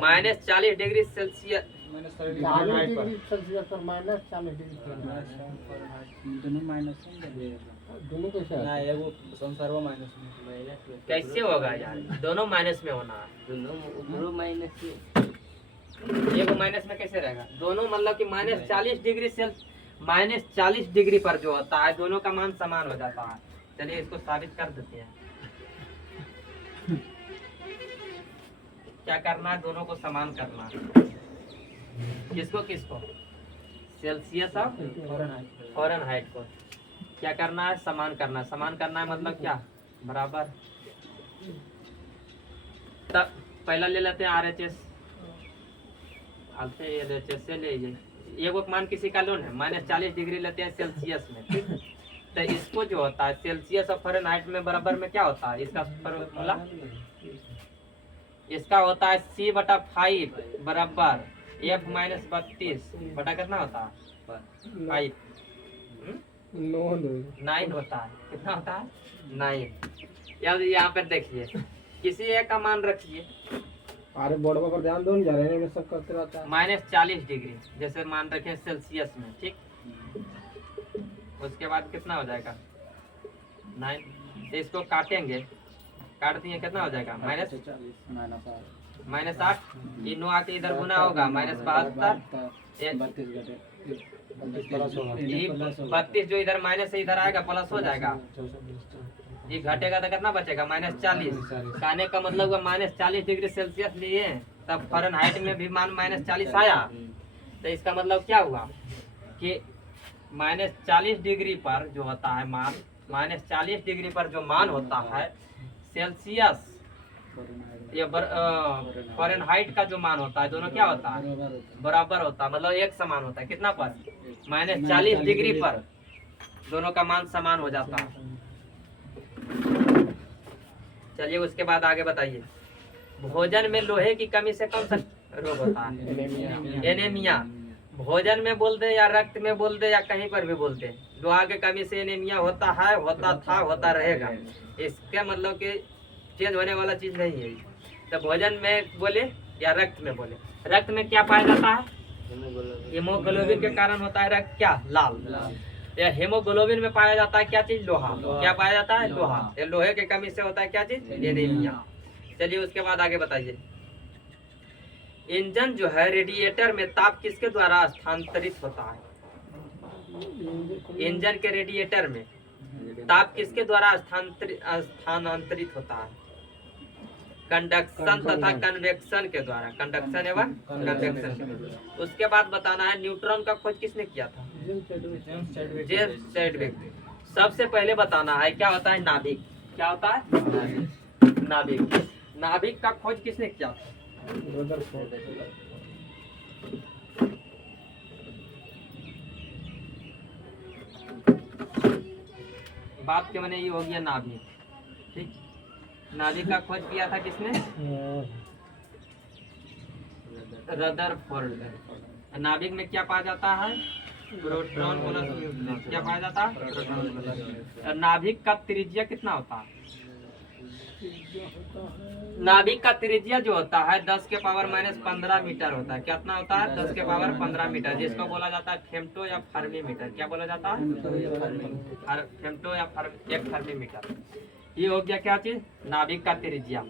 -40 डिग्री सेल्सियस। दोनों कैसे है? कैसे होगा यार? दोनों माइनस में होना है। दोनों माइनस में, एक माइनस में कैसे रहेगा? दोनों मतलब कि -40 डिग्री सेल्सियस, -40 डिग्री पर जो होता है दोनों का मान समान हो जाता है। चलिए इसको साबित कर देते हैं। क्या करना है? दोनों को समान करना है। किसको किसको? सेल्सियस और फ़ारेनहाइट को क्या करना है? समान करना है। समान करना है मतलब क्या? बराबर। तब पहला ले लेते हैं RHS, LHS से लीजिए। एगो मान किसी का लोन है, -40 डिग्री लेते हैं सेल्सियस में, ठीक। तो इसको जो होता है सेल्सियस और फ़ारेनहाइट में बराबर में क्या होता है? इसका फॉर्मूला इसका होता है C/5 बराबर F - 32 बटा कितना होता है? 5 9 होता है। कितना होता है? 9। यहाँ पर देखिए किसी एक का मान रखिए। अरे बोर्ड पर ध्यान दो, जा रहे हैं सब करते रहता है। -40 डिग्री जैसे मान रखें सेल्सियस में, ठीक। उसके बाद कितना हो जाएगा? 9। तो इसको काटेंगे, काट दिए कितना हो जाएगा? -8। ये 9 आके इधर गुना होगा, -72। 32 जो इधर माइनस से इधर आएगा प्लस हो जाएगा। ये घटेगा तो कितना बचेगा? -40। कहने का मतलब हुआ -40 डिग्री सेल्सियस लिए तब फ़ारेनहाइट में भी मान -40 आया। तो इसका मतलब क्या हुआ कि -40 डिग्री पर जो होता है मान, -40 डिग्री पर जो मान होता है सेल्सियस या फ़ारेनहाइट का जो मान होता है दोनों क्या होता है? बराबर होता है, मतलब एक समान होता है। कितना पर? -40 डिग्री पर दोनों का मान समान हो जाता है। चलिए उसके बाद आगे बताइए। भोजन में लोहे की कमी से कौन सा रोग होता है? एनीमिया। भोजन में बोल दे या रक्त में बोल दे या कहीं पर भी बोल दे, लोहा की कमी से एनीमिया होता है, होता था, होता रहेगा। इसका मतलब कि चेंज होने वाला चीज नहीं है। तो भोजन में बोले या रक्त में बोले, रक्त में क्या पाया जाता है? हीमोग्लोबिन के कारण होता है रक्त क्या? लाल। या हीमोग्लोबिन में पाया जाता है क्या चीज? लोहा। क्या पाया जाता है? लोहा। या लोहे की कमी से होता है क्या चीज? एनीमिया। चलिए उसके बाद आगे बताइए। इंजन जो है रेडिएटर में ताप किसके द्वारा स्थानांतरित होता है? इंजन के रेडिएटर में ताप किसके द्वारा स्थानांतरित होता है? कंडक्शन तथा कन्वेक्शन के द्वारा। कंडक्शन एवं कन्वेक्शन। उसके बाद बताना है न्यूट्रॉन का खोज किसने किया था? James Chadwick. सबसे पहले बताना है क्या होता है? नाभिक। क्या होता है? नाभिक। नाभिक का खोज किसने किया था? बात के मैंने ये हो गया नाभि। ठीक, नाभि का खोज किया था किसने? रदरफोर्ड। नाभिक में क्या पाया जाता है? Proton plus neutron. क्या पाया जाता है? Proton plus. और नाभिक का त्रिज्या कितना होता है? नाभिक का त्रिज्या जो होता है 10 के पावर -15 मीटर होता है। कितना होता है? 10 के पावर 15 मीटर, जिसको बोला जाता है फेम्टो या फर्मी मीटर। क्या बोला जाता है? फेम्टो या एक फर्मी मीटर। ये हो गया क्या चीज? नाभिक का त्रिज्या।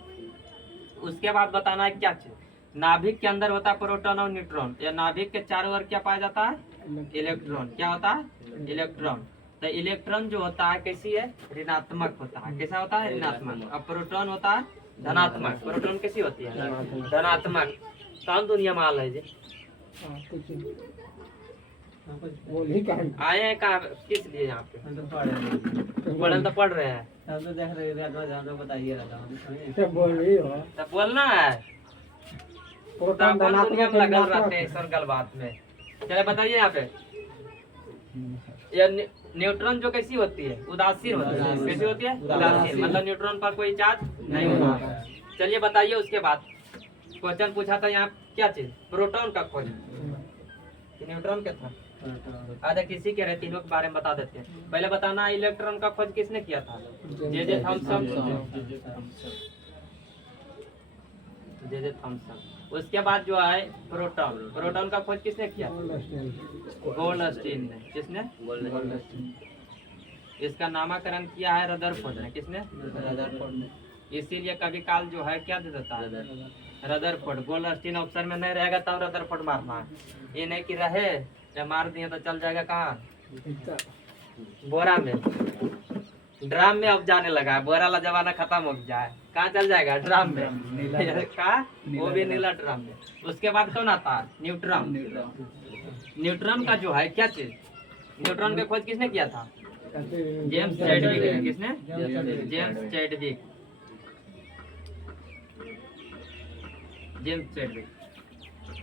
उसके बाद बताना है क्या चीज? नाभिक के अंदर होता है प्रोटॉन और न्यूट्रॉन। या नाभिक के चारों ओर क्या पाया जाता है? इलेक्ट्रॉन। क्या होता है? इलेक्ट्रॉन। तो इलेक्ट्रॉन जो होता है कैसी है? ऋणात्मक होता है। कैसा होता है? ऋणात्मक। और प्रोटॉन होता है धनात्मक। प्रोटॉन कैसी होती है? धनात्मक। कौन दुनिया में आल है जी? आए हैं कहाँ, किस लिए यहाँ पे? पढ़ल तो पढ़ रहे हैं, सब बोल रही हो। तो बोलना है। प्रोटॉन दुनिया धनात्मक में लगल ऋणात्मक। रहते हैं इस गल बात में। चले बताइए यहाँ पे। ये न्यूट्रॉन जो कैसी होती है? उदासीन होती है। कैसी होती है? उदासीन। मतलब न्यूट्रॉन पर कोई चार्ज नहीं होता। चलिए बताइए। उसके बाद क्वेश्चन पूछा था यहाँ क्या चीज? प्रोटॉन का खोज। न्यूट्रॉन क्या था? आधा किसी के रहे, तीनों के बारे में बता देते हैं। पहले बताना इलेक्ट्रॉन का खोज किसने किया था? J Thomson. J Thomson. उसके बाद जो है प्रोटॉन। प्रोटॉन का खोज किसने किया? गोल्डस्टीन ने। किसने? गोल्डस्टीन। इसका नामकरण किया है रदरफोर्ड ने। किसने? रदरफोर्ड ने। इसीलिए कभी काल जो है क्या दे देता है? रदरफोर्ड। गोल्डस्टीन ऑप्शन में नहीं रहेगा तब रदरफोर्ड मारना है। ये नहीं कि रहे जब मार दिए तो चल जाएगा कहाँ? बोरा में, ड्राम में। अब जाने लगा है, बोरा वाला जमाना खत्म हो जाए, कहाँ चल जाएगा? ड्राम में। कहाँ? वो भी नीला ड्राम में। उसके बाद कौन आता है? न्यूट्रॉन। न्यूट्रॉन का जो है क्या चीज? न्यूट्रॉन का खोज किसने किया था? जेम्स चैडविक ने। किसने? James Chadwick. James Chadwick.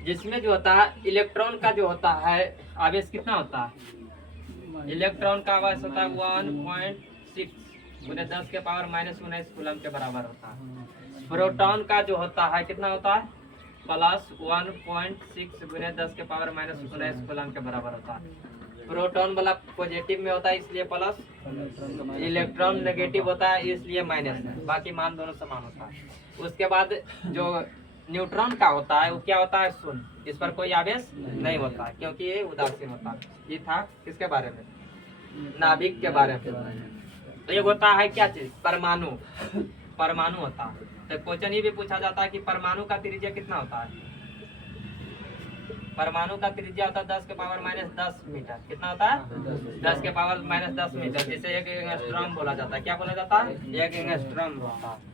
जिसमें जो होता है इलेक्ट्रॉन का जो होता है आवेश कितना होता है? इलेक्ट्रॉन का आवेश होता है 1.6 गुने 10 के पावर -19 कूलम के बराबर होता है। प्रोटॉन का जो होता है कितना होता है? प्लस 1.6 गुने 10 के पावर -19 कूलम के बराबर होता है। प्रोटॉन वाला पॉजिटिव में होता है इसलिए प्लस, इलेक्ट्रॉन नेगेटिव होता है इसलिए माइनस है। बाकी मान दोनों समान होता है। उसके बाद जो न्यूट्रॉन का होता है वो क्या होता है? शून्य। इस पर कोई आवेश नहीं होता है क्योंकि ये उदासीन होता है। ये था किसके बारे में? नाभिक के बारे में। एक होता है क्या चीज? परमाणु। परमाणु होता है। तो क्वेश्चन ये भी पूछा जाता है कि परमाणु का त्रिज्या कितना होता है? परमाणु का त्रिज्या होता है 10 के पावर -10 मीटर। कितना होता है? 10 के पावर -10 मीटर, जिसे एक एंगस्ट्रॉम बोला जाता है। क्या बोला जाता है? एक एंगस्ट्रॉम होता है।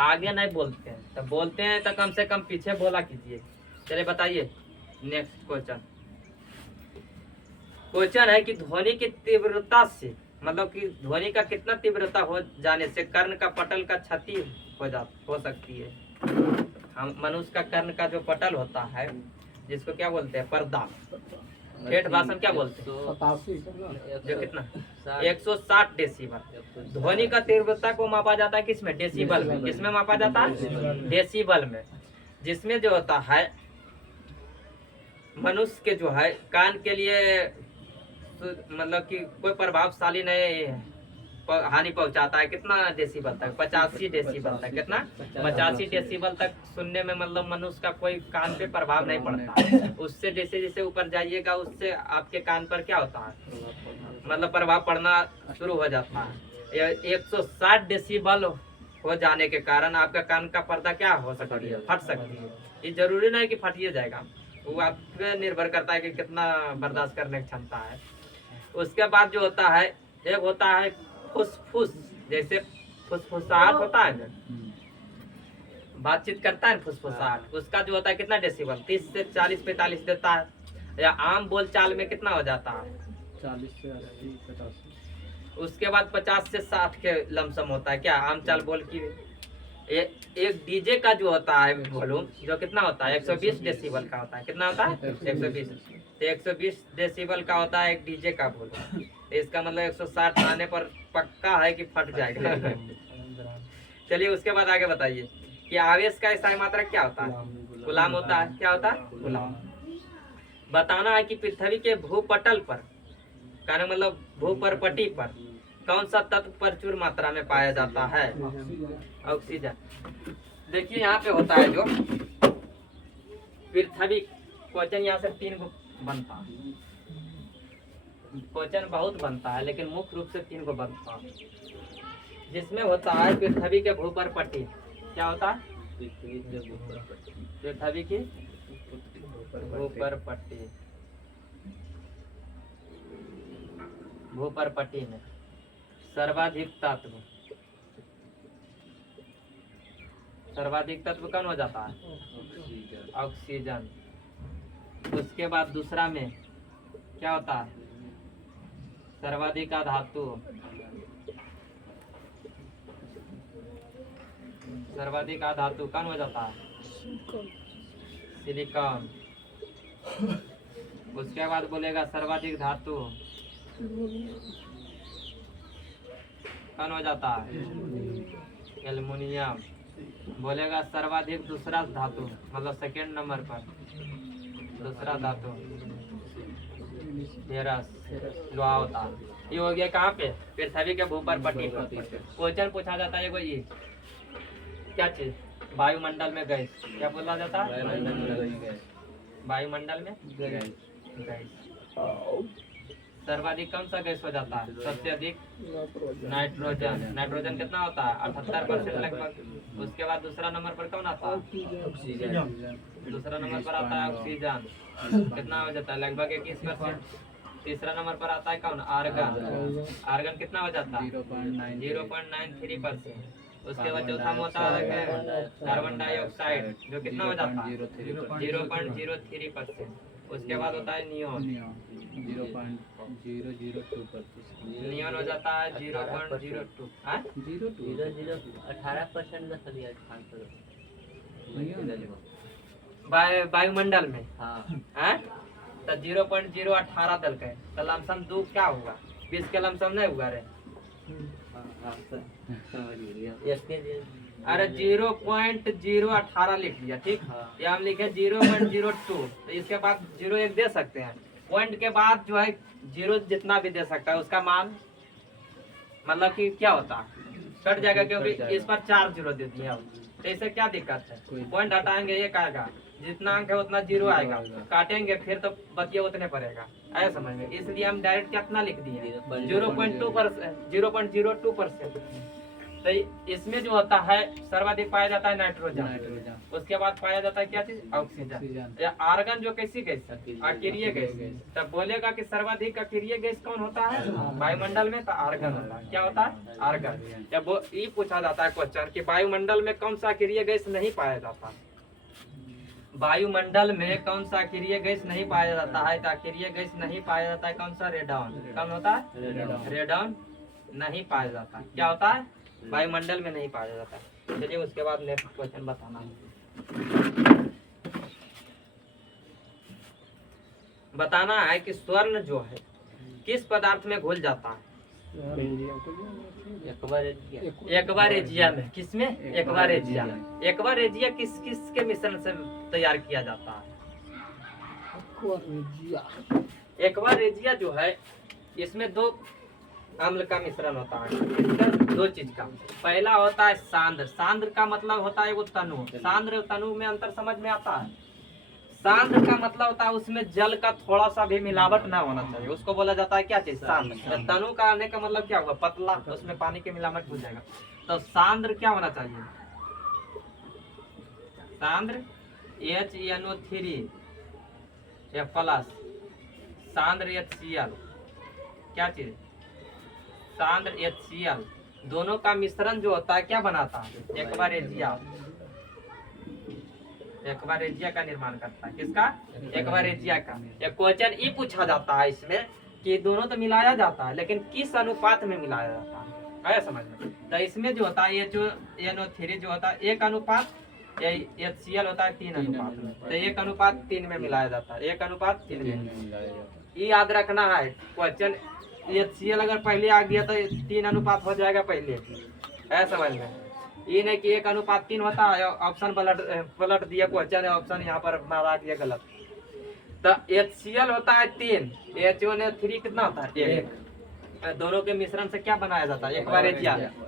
आगे नहीं बोलते हैं तो बोलते हैं तो कम से कम पीछे बोला कीजिए। चलिए बताइए नेक्स्ट क्वेश्चन। क्वेश्चन है कि ध्वनि की तीव्रता से, मतलब कि ध्वनि का कितना तीव्रता हो जाने से कर्ण का पटल का क्षति हो सकती है? हम मनुष्य का कर्ण का जो पटल होता है जिसको क्या बोलते हैं? पर्दा। ठेठ भाषा क्या बोलते हैं? जो कितना? 160 डेसिबल। ध्वनि का तीव्रता को मापा जाता है किसमें? डेसिबल में। किसमें मापा जाता है? डेसिबल में। जिसमें जो होता है मनुष्य के जो है कान के लिए मतलब कि कोई प्रभावशाली नहीं हानि पहुंचाता है। कितना डेसिबल तक? 85 डेसिबल तक। कितना? 85 डेसिबल तक सुनने में मतलब मनुष्य का कोई कान पे प्रभाव नहीं पड़ता है। उससे जैसे जैसे ऊपर जाइएगा उससे आपके कान पर क्या होता है? मतलब प्रभाव पड़ना शुरू हो जाता है। 160 डेसिबल हो जाने के कारण आपका कान का पर्दा क्या हो सकती है? फट सकती है। ये जरूरी नहीं कि फटिए जाएगा, वो आप पे निर्भर करता है कि कितना बर्दाश्त करने की क्षमता है। उसके बाद जो होता है एक होता है फुसफुस। जैसे फुसफुसाहट होता है ना, बातचीत करता है फुसफुसाहट, उसका जो होता है कितना डेसिबल? 30 से 40-45 देता है। या आम बोलचाल में कितना हो जाता है? 40 से 80 85। उसके बाद 50 से 60 के लमसम होता है क्या? आम चाल बोल की एक डीजे का जो होता है वॉल्यूम जो कितना होता है 120 डेसिबल का होता है। कितना होता है 120। तो 120 डेसिबल का होता है एक डीजे का वॉल्यूम। तो इसका मतलब 160 आने पर पक्का है कि फट जाएगा। चलिए उसके बाद आगे बताइए कि आवेश का स्थायी मात्रक क्या होता है? गुलाम होता है। क्या होता है? गुलाम। बताना है कि पृथ्वी के भूपटल पर, कहने मतलब भूपरपटी पर कौन सा तत्व प्रचुर मात्रा में पाया जाता है? ऑक्सीजन। देखिए यहाँ पे होता है जो पृथ्वी, क्वेश्चन यहाँ से 3 गो बनता है। क्वेश्चन बहुत बनता है लेकिन मुख्य रूप से 3 गो बनता है, जिसमें होता है पृथ्वी के भूपरपटी। क्या होता है? पृथ्वी की भूपरपटी। भूपरपटी में सर्वाधिक तत्व, सर्वाधिक तत्व कौन हो जाता है? ऑक्सीजन। उसके बाद दूसरा में क्या होता है? सर्वाधिक धातु, सर्वाधिक धातु कौन हो जाता है? सिलिकॉन। उसके बाद बोलेगा सर्वाधिक धातु कौन हो जाता है? एल्युमिनियम। बोलेगा सर्वाधिक दूसरा धातु, मतलब सेकेंड नंबर पर दूसरा धातु फेरस, लोहा होता है। ये हो गया कहाँ पे? पृथ्वी के भूपरपटी पर। क्वेश्चन पूछा जाता है ये क्या चीज? वायुमंडल में गैस। क्या बोला जाता है? वायुमंडल में गैस। सर्वाधिक कौन सा गैस हो जाता है? सबसे अधिक नाइट्रोजन। नाइट्रोजन कितना होता है? 78% लगभग। उसके बाद दूसरा नंबर पर कौन आता है? दूसरा नंबर पर आता है ऑक्सीजन। कितना हो जाता है? लगभग 21%। तीसरा नंबर पर आता है कौन? आर्गन। आर्गन कितना हो जाता है? 0.93%। उसके बाद चौथा में होता है कार्बन डाइऑक्साइड, जो कितना हो जाता है? 0.03%। उसके बाद होता है नियोन। 0.002%। हो जाता है 0.02। 18% का लिया खान पर वायुमंडल में। हाँ हैं? तो 0.018 दल के तो लमसम 2 क्या होगा? 20 के लमसम नहीं हुआ रे। अरे 0.018 लिख लिया, ठीक। ये हम लिखे 0.02, तो इसके बाद 0 1 दे सकते हैं। पॉइंट के बाद जो है 0 जितना भी दे सकता है उसका मान मतलब कि क्या होता है? कट जाएगा, क्योंकि इस पर 4 0 दे दिया। तो इससे क्या दिक्कत है? पॉइंट हटाएंगे एक आएगा, जितना अंक है उतना 0 आएगा, काटेंगे फिर तो बतिया उतने पड़ेगा। ऐसा समझ में, इसलिए हम डायरेक्ट कितना लिख दिए? 0.02%। तो इसमें जो होता है सर्वाधिक पाया जाता है नाइट्रोजन। उसके बाद पाया जाता है क्या चीज? ऑक्सीजन। या आर्गन जो कैसी गैस है? अकेरिय गैस। तब बोलेगा कि सर्वाधिक अकेरिय गैस कौन होता है वायुमंडल में? तो आर्गन होता है। क्या होता है? आर्गन। जब वो ये पूछा जाता है क्वेश्चन कि वायुमंडल में कौन सा अकेरिय गैस नहीं पाया जाता, वायुमंडल में कौन सा अकेरिय गैस नहीं पाया जाता है? तो अकेरिय गैस नहीं पाया जाता है कौन सा? रेडॉन। कौन होता है? रेडॉन नहीं पाया जाता। क्या होता है? वायुमंडल में नहीं पाया जाता। चलिए उसके बाद नेक्स्ट क्वेश्चन बताना। बताना है कि स्वर्ण जो है किस पदार्थ में घुल जाता है? एक्वारेजिया में। किसमें? एक्वारेजिया। एक्वारेजिया किस किस के मिश्रण से तैयार किया जाता है? एक्वारेजिया जो है इसमें 2 अम्ल का मिश्रण होता है। 2 चीज का। पहला होता है सांद्र। सांद्र का मतलब होता है वो तनु। सांद्र तनु में अंतर समझ में आता है? सांद्र का मतलब होता है उसमें जल का थोड़ा सा भी मिलावट ना होना चाहिए, उसको बोला जाता है क्या चीज? सांद्र। तनु का आने का मतलब क्या हुआ? पतला, उसमें पानी की मिलावट हो जाएगा। तो सांद्र क्या होना चाहिए? सांद्र HNO3 या प्लस सांद्र HCl। क्या चीज? सांद्र HCl। दोनों का मिश्रण जो होता है क्या बनाता है? एक्वारेजिया। एक्वारेजिया का निर्माण करता है। किसका? एक्वारेजिया का। एक क्वेश्चन ये पूछा जाता है इसमें कि दोनों तो मिलाया जाता है लेकिन किस अनुपात में मिलाया जाता है? आया समझ में। तो इसमें जो होता है ये जो NO3 जो होता है 1:3 HCl होता है 3:3 में, तो 1:3 में मिलाया जाता है, 1:3 में। ये याद रखना है क्वेश्चन, HCl अगर पहले आ गया तो 3:3 हो जाएगा पहले, है समझ में। ये नहीं कि 1:3 होता है, ऑप्शन पलट दिया क्वेश्चन, ऑप्शन यहाँ पर मारा दिया गलत। तो HCl होता है 3, HNO3 कितना होता है 1। दोनों के मिश्रण से क्या बनाया जाता है, एक बार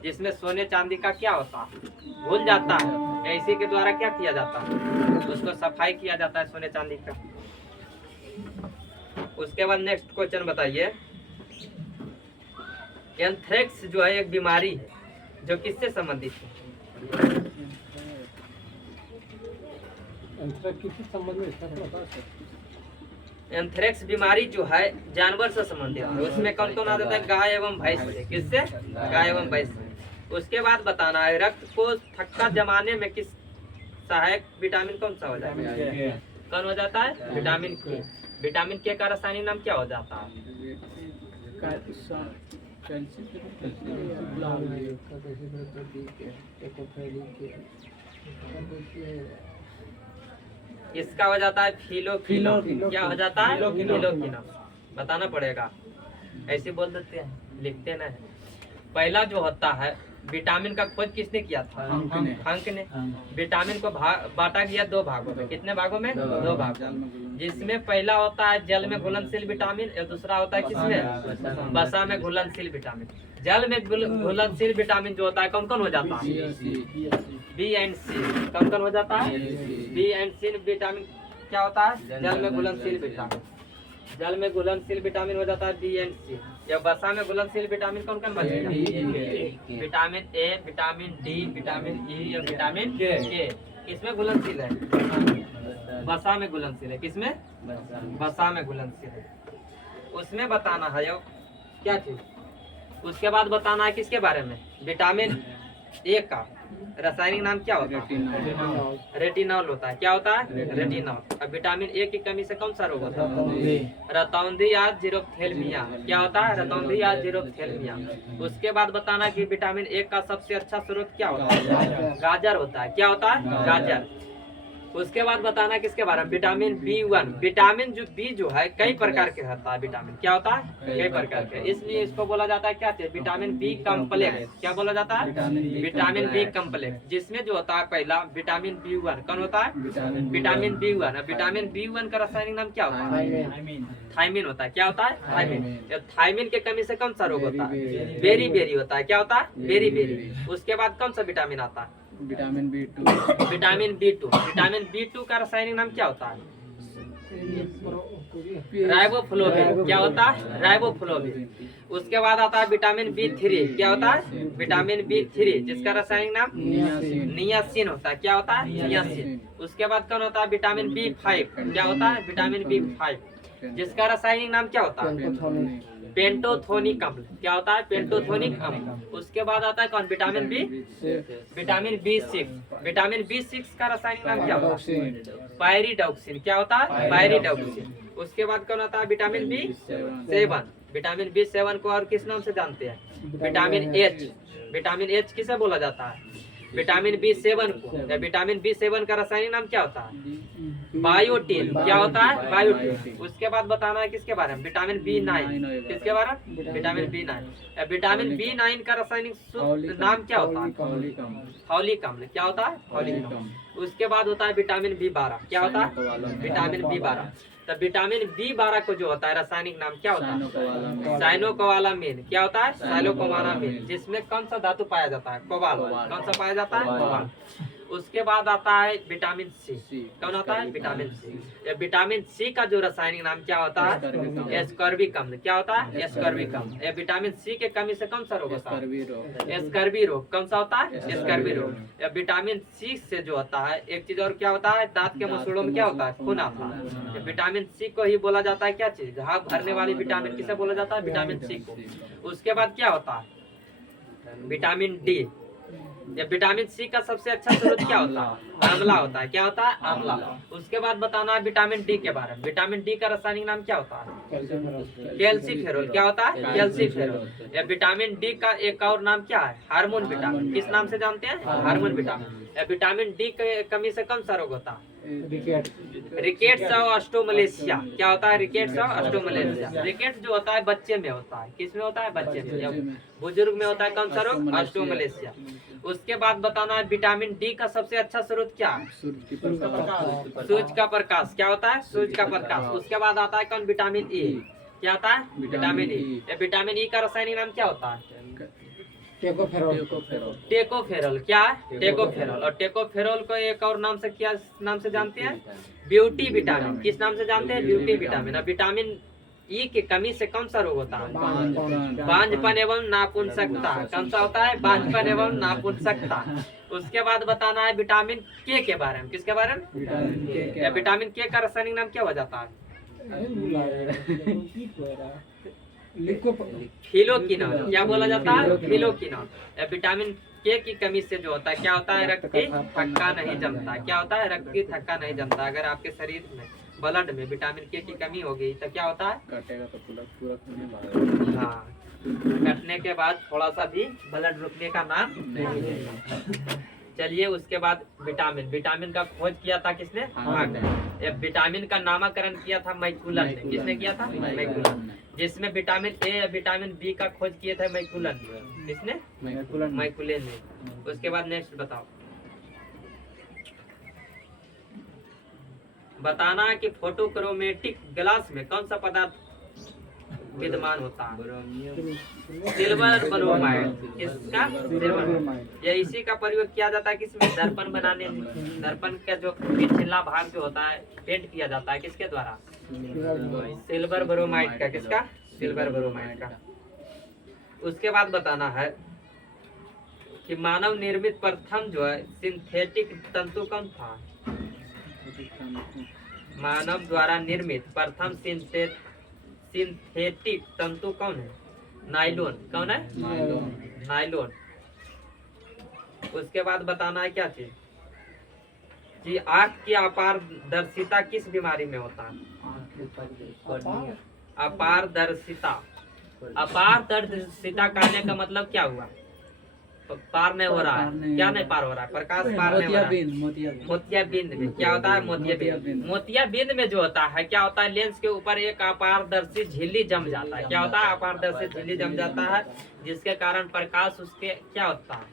जिसमें सोने चांदी का क्या होता है घुल जाता है, इसी के द्वारा क्या किया जाता है, उसको सफाई किया जाता है सोने चांदी का। उसके बाद नेक्स्ट क्वेश्चन बताइए, एंथ्रेक्स जो है एक बीमारी है जो किससे संबंधित है। किसी संबंध में इसका थोड़ा बता सकते एंथ्रेक्स बीमारी जो है जानवर से संबंधित है, उसमें कौन कौन आ जाता है, गाय एवं भैंस से। किससे, गाय एवं भैंस से। उसके बाद बताना है रक्त को थक्का जमाने में किस सहायक विटामिन कौन सा हो जाता है, कौन हो जाता है, विटामिन के। विटामिन के का रासायनिक नाम क्या हो जाता है, इसका हो जाता है फिलोक्विनोन। क्या हो जाता है, फिलोक्विनोन। बताना पड़ेगा, ऐसे बोल देते हैं, लिखते ना है। पहला जो होता है विटामिन का खोज किसने किया था, हंक ने। विटामिन को बांटा गया 2 भागों में, कितने भागों में, 2 भागों में, जिसमें पहला होता है जल में घुलनशील विटामिन और दूसरा होता है किसमें, वसा में घुलनशील विटामिन। जल में घुलनशील विटामिन जो होता है कौन कौन हो जाता है, बी एंड सी। कौन कौन हो जाता है, बी एंड सी विटामिन क्या होता है, जल में घुलनशील विटामिन। जल में घुलनशील विटामिन हो जाता है बी एंड सी। या वसा में घुलनशील विटामिन कौन कौन बचेगा, vitamin A, vitamin D, vitamin E और विटामिन के। किसमें घुलनशील है, वसा में घुलनशील है। किसमें, वसा में घुलनशील है। उसमें बताना है यो क्या चीज। उसके बाद बताना है किसके बारे में, विटामिन ए का रासायनिक नाम क्या होता है, रेटिनॉल होता है। क्या होता है, रेटिनॉल। अब विटामिन ए की कमी से कौन सा रोग होता है, रतौंधी या जीरोप्थेल्मिया। क्या होता है, रतौंधी या जीरोप्थेल्मिया। उसके बाद बताना कि विटामिन ए का सबसे अच्छा स्रोत क्या होता है, गाजर होता है। क्या होता है, गाजर। उसके बाद बताना किसके बारे में, विटामिन B1। विटामिन जो बी जो है कई प्रकार के होता है विटामिन। क्या होता है, कई प्रकार के, इसलिए इसको बोला जाता है क्या, विटामिन बी कम्प्लेक्स। क्या बोला जाता है, विटामिन बी कम्प्लेक्स। जिसमें जो होता है पहला विटामिन B1 कौन होता है, विटामिन B1। विटामिन B1 का रासायनिक नाम क्या होता है, थायमिन होता है। क्या होता है, थायमिन। थायमिन के कमी से कौन सा रोग होता है, बेरी बेरी होता है। क्या होता है, बेरी बेरी। उसके बाद कौन सा विटामिन आता है, vitamin B2। Vitamin B2। Vitamin B2 का रासायनिक नाम क्या होता है, राइबोफ्लोविन। क्या होता है, राइबोफ्लोविन। उसके बाद आता है विटामिन B3। क्या होता है, विटामिन B3 जिसका रासायनिक नाम नियासिन होता है। क्या होता है, नियासिन। उसके बाद कौन होता है, विटामिन B5। क्या होता है, विटामिन B5 जिसका रासायनिक नाम क्या होता है, पेंटोथोनिक अम्ल। क्या होता है, पेंटोथोनिक अम्ल। उसके बाद आता है कौन, विटामिन B6। विटामिन B6 का रासायनिक नाम क्या होता है, पायरिडॉक्सिन। क्या होता है, पायरिडॉक्सिन। उसके बाद कौन आता है, विटामिन B7। विटामिन B7 को और किस नाम से जानते हैं, विटामिन H। विटामिन H किसे बोला जाता है, विटामिन B7 को। या विटामिन B7 का रासायनिक नाम क्या होता है, बायोटिन। क्या होता है, बायोटिन। उसके बाद बताना है किसके बारे में, विटामिन B9। किसके बारे में, विटामिन B9। विटामिन B9 का रासायनिक नाम क्या होता है, फॉलिक अम्ल। क्या होता है, फॉलिक अम्ल। उसके बाद होता है विटामिन B12। क्या होता है, विटामिन B12। तब विटामिन B12 को जो होता है रासायनिक नाम क्या होता है, साइनोकोबालामिन। क्या होता है, साइनोकोबालामिन। जिसमें कौन सा धातु पाया जाता है, कोबाल। कौन सा पाया जाता है, कोबाल। उसके बाद आता है विटामिन सी। कौन होता है, विटामिन सी। या विटामिन सी का जो रासायनिक नाम क्या होता है, एस्कॉर्बिक अम्ल। क्या होता है, एस्कॉर्बिक अम्ल। या विटामिन सी के कमी से कौन सा रोग होता है, एस्कर्बी रोग। कौन सा होता है, एस्कर्बी रोग। या विटामिन सी से जो होता है एक चीज और क्या होता है, दांत के मसूड़ों में क्या होता है, खून आता है। विटामिन सी को ही बोला जाता है क्या चीज, घाव भरने वाली विटामिन किसे बोला जाता है, विटामिन सी को। उसके बाद क्या होता है, विटामिन डी। या विटामिन सी का सबसे अच्छा स्रोत क्या होता है? आंवला होता है। क्या होता है? आंवला। उसके बाद बताना है विटामिन डी के बारे में। विटामिन डी का रासायनिक नाम क्या होता है? कैल्सीफेरोल। क्या होता है? कैल्सीफेरोल। या विटामिन डी का एक और नाम क्या है? Hormone vitamin. किस नाम से जानते हैं? Hormone vitamin. या विटामिन डी की कमी से कौन सा रोग होता है? रिकेट्स और ऑस्टोमलेशिया। क्या होता है? रिकेट्स और ऑस्टोमलेशिया। रिकेट्स जो होता है बच्चे में होता है। किस में होता है? बच्चे में। या बुजुर्ग में होता है कौन सा रोग? ऑस्टोमलेशिया। उसके बाद बताना है विटामिन डी का सबसे अच्छा स्रोत क्या है? सूरज का प्रकाश। क्या होता है? सूरज का प्रकाश। उसके बाद आता है कौन? Vitamin E. क्या आता है? Vitamin E. विटामिन ई का रासायनिक नाम क्या होता है? टेकोफेरॉल। क्या है? टेकोफेरॉल। और टेकोफेरॉल को एक और नाम से क्या नाम से जानते हैं? Beauty vitamin. किस नाम से जानते हैं? Beauty vitamin. और विटामिन ई की कमी से कौन सा रोग होता है? बांझपन एवं नापुंसकता। कौन सा होता है? बांझपन एवं नापुंसकता। उसके बाद बताना है विटामिन के बारे में। किसके बारे में? विटामिन के का रासायनिक नाम क्या हो जाता है? फिलोकिनोन। क्या बोला जाता है? फिलोकिनोन। विटामिन के की कमी से जो होता है क्या होता है? रक्त की थक्का नहीं जमता। क्या होता है? रक्त की थक्का नहीं जमता। अगर आपके शरीर में ब्लड में विटामिन के की कमी हो गई तो क्या होता है? कटेगा तो पूरा हाँ, कटने के बाद थोड़ा सा भी ब्लड रुकने का नाम नहीं लेगा। चलिए उसके बाद विटामिन का खोज किया था किसने? ये विटामिन का नामकरण किया था मैकुलन ने। किसने किया था? मैकुलन। जिसमें विटामिन ए या विटामिन बी का खोज किए थे मैकुलन। किसने? मैकुलन ने। उसके बाद नेक्स्ट बताओ। बताना है कि फोटोक्रोमेटिक ग्लास में कौन सा पदार्थ विद्यमान होता है? Silver bromide. किसका? सिल्वर। या इसी का प्रयोग किया जाता है किसमें? दर्पण बनाने में। दर्पण का जो पिछला भाग जो होता है पेंट किया जाता है किसके द्वारा? सिल्वर ब्रोमाइड का। किसका? सिल्वर ब्रोमाइड का। उसके बाद बताना है कि मानव निर्मित प्रथम जो है सिंथेटिक तंतु कौन था? मानव द्वारा निर्मित प्रथम सिंथेटिक तंतु कौन है? नायलॉन। कौन है? नायलॉन। उसके बाद बताना है क्या चीज कि आँख की अपारदर्शिता किस बीमारी में होता है? अपारदर्शिता। अपारदर्शिता कहने का मतलब क्या हुआ? पार नहीं हो रहा है। क्या नहीं पार हो रहा है? प्रकाश पार नहीं हो रहा है। मोतियाबिंद में क्या होता है? मोतियाबिंद में जो होता है क्या होता है? लेंस के ऊपर एक अपारदर्शी झिल्ली जम जाता है। क्या होता है? अपारदर्शी झिल्ली जम जाता है जिसके कारण प्रकाश उसके क्या होता है?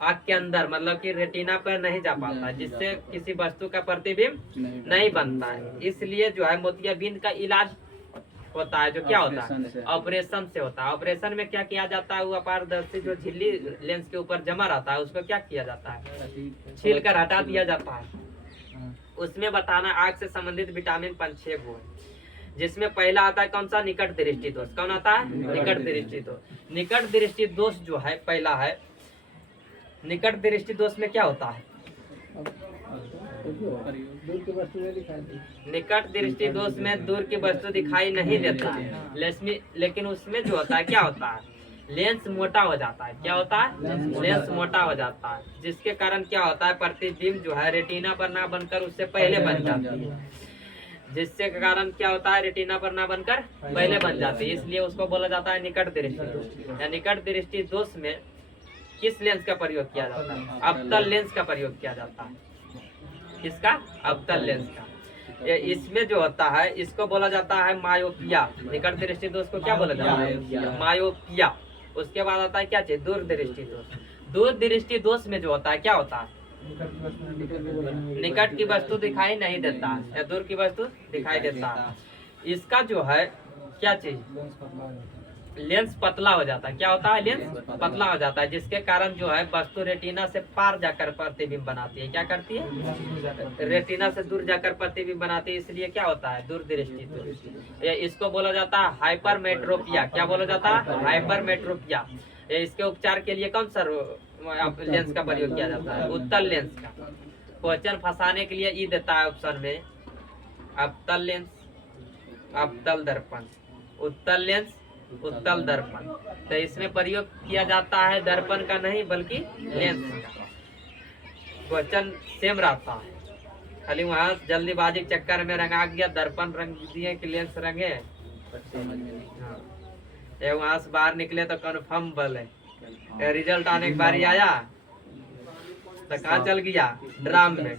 आँख के अंदर मतलब कि रेटिना पर नहीं जा पाता है, जिससे किसी वस्तु का प्रतिबिंब नहीं बनता है। इसलिए जो है मोतियाबिंद का इलाज होता है जो क्या होता है? ऑपरेशन से होता है। ऑपरेशन में क्या किया जाता है? वो अपारदर्शी जो झिल्ली लेंस के ऊपर जमा रहता है उसको क्या किया जाता है? छील कर हटा दिया जाता है। उसमें बताना आँख से संबंधित विटामिन 5-6 गुण, जिसमें पहला आता है कौन सा? निकट दृष्टि दोष। कौन आता है? निकट दृष्टि दोष। निकट दृष्टि दोष जो है पहला है, निकट दृष्टि दोष में क्या होता है? निकट दृष्टि दोष में दूर की वस्तु दिखाई नहीं देता है, लेकिन उसमें जो होता है क्या होता है? लेंस मोटा हो जाता है। क्या होता है? लेंस मोटा हो जाता है, जिसके कारण क्या होता है? प्रतिबिंब जो है रेटिना पर ना बनकर उससे पहले बन जाती है, जिससे कारण क्या होता है? रेटिना पर ना बनकर पहले बन जाती है। इसलिए उसको बोला जाता है निकट दृष्टि दोष। या निकट दृष्टि दोष में किस लेंस का प्रयोग किया जाता है? अवतल लेंस का प्रयोग किया जाता है। किसका? अवतल लेंस का। इसमें जो होता है इसको बोला जाता है मायोपिया। निकट दृष्टि दोष को क्या बोला जाता है? मायोपिया। उसके बाद आता है क्या चीज? दूर दृष्टि दोष। दूर दृष्टि दोष में जो होता है क्या होता है? निकट की वस्तु दिखाई नहीं देता है या दूर की वस्तु दिखाई देता है। इसका जो है क्या चीज? लेंस पतला हो जाता है। क्या होता है? लेंस पतला हो जाता है, जिसके कारण जो है वस्तु रेटिना से पार जाकर प्रतिबिंब बनाती है। क्या करती है? रेटिना से दूर जाकर प्रतिबिंब बनाती है। इसलिए क्या होता है? दूर दृष्टि दोष। इसको बोला जाता है हाइपरमेट्रोपिया। क्या बोला जाता है? हाइपरमेट्रोपिया। इसके उपचार के लिए कौन सा लेंस का प्रयोग किया जाता है? उत्तल लेंस का। क्वेश्चन फंसाने के लिए ई देता है ऑप्शन में, अवतल लेंस, अवतल दर्पण, उत्तल लेंस उत्तल दर्पण। तो इसमें प्रयोग किया जाता है दर्पण का नहीं बल्कि लेंस का। क्वेश्चन सेम रहता है, खाली वहाँ जल्दीबाजी के चक्कर में रंगा गया, दर्पण रंग दिए कि लेंस रंगे। हाँ, ये वहाँ से बाहर निकले तो कन्फर्म बल है। रिजल्ट आने के बारी आया तो कहाँ चल गया, ड्राम में।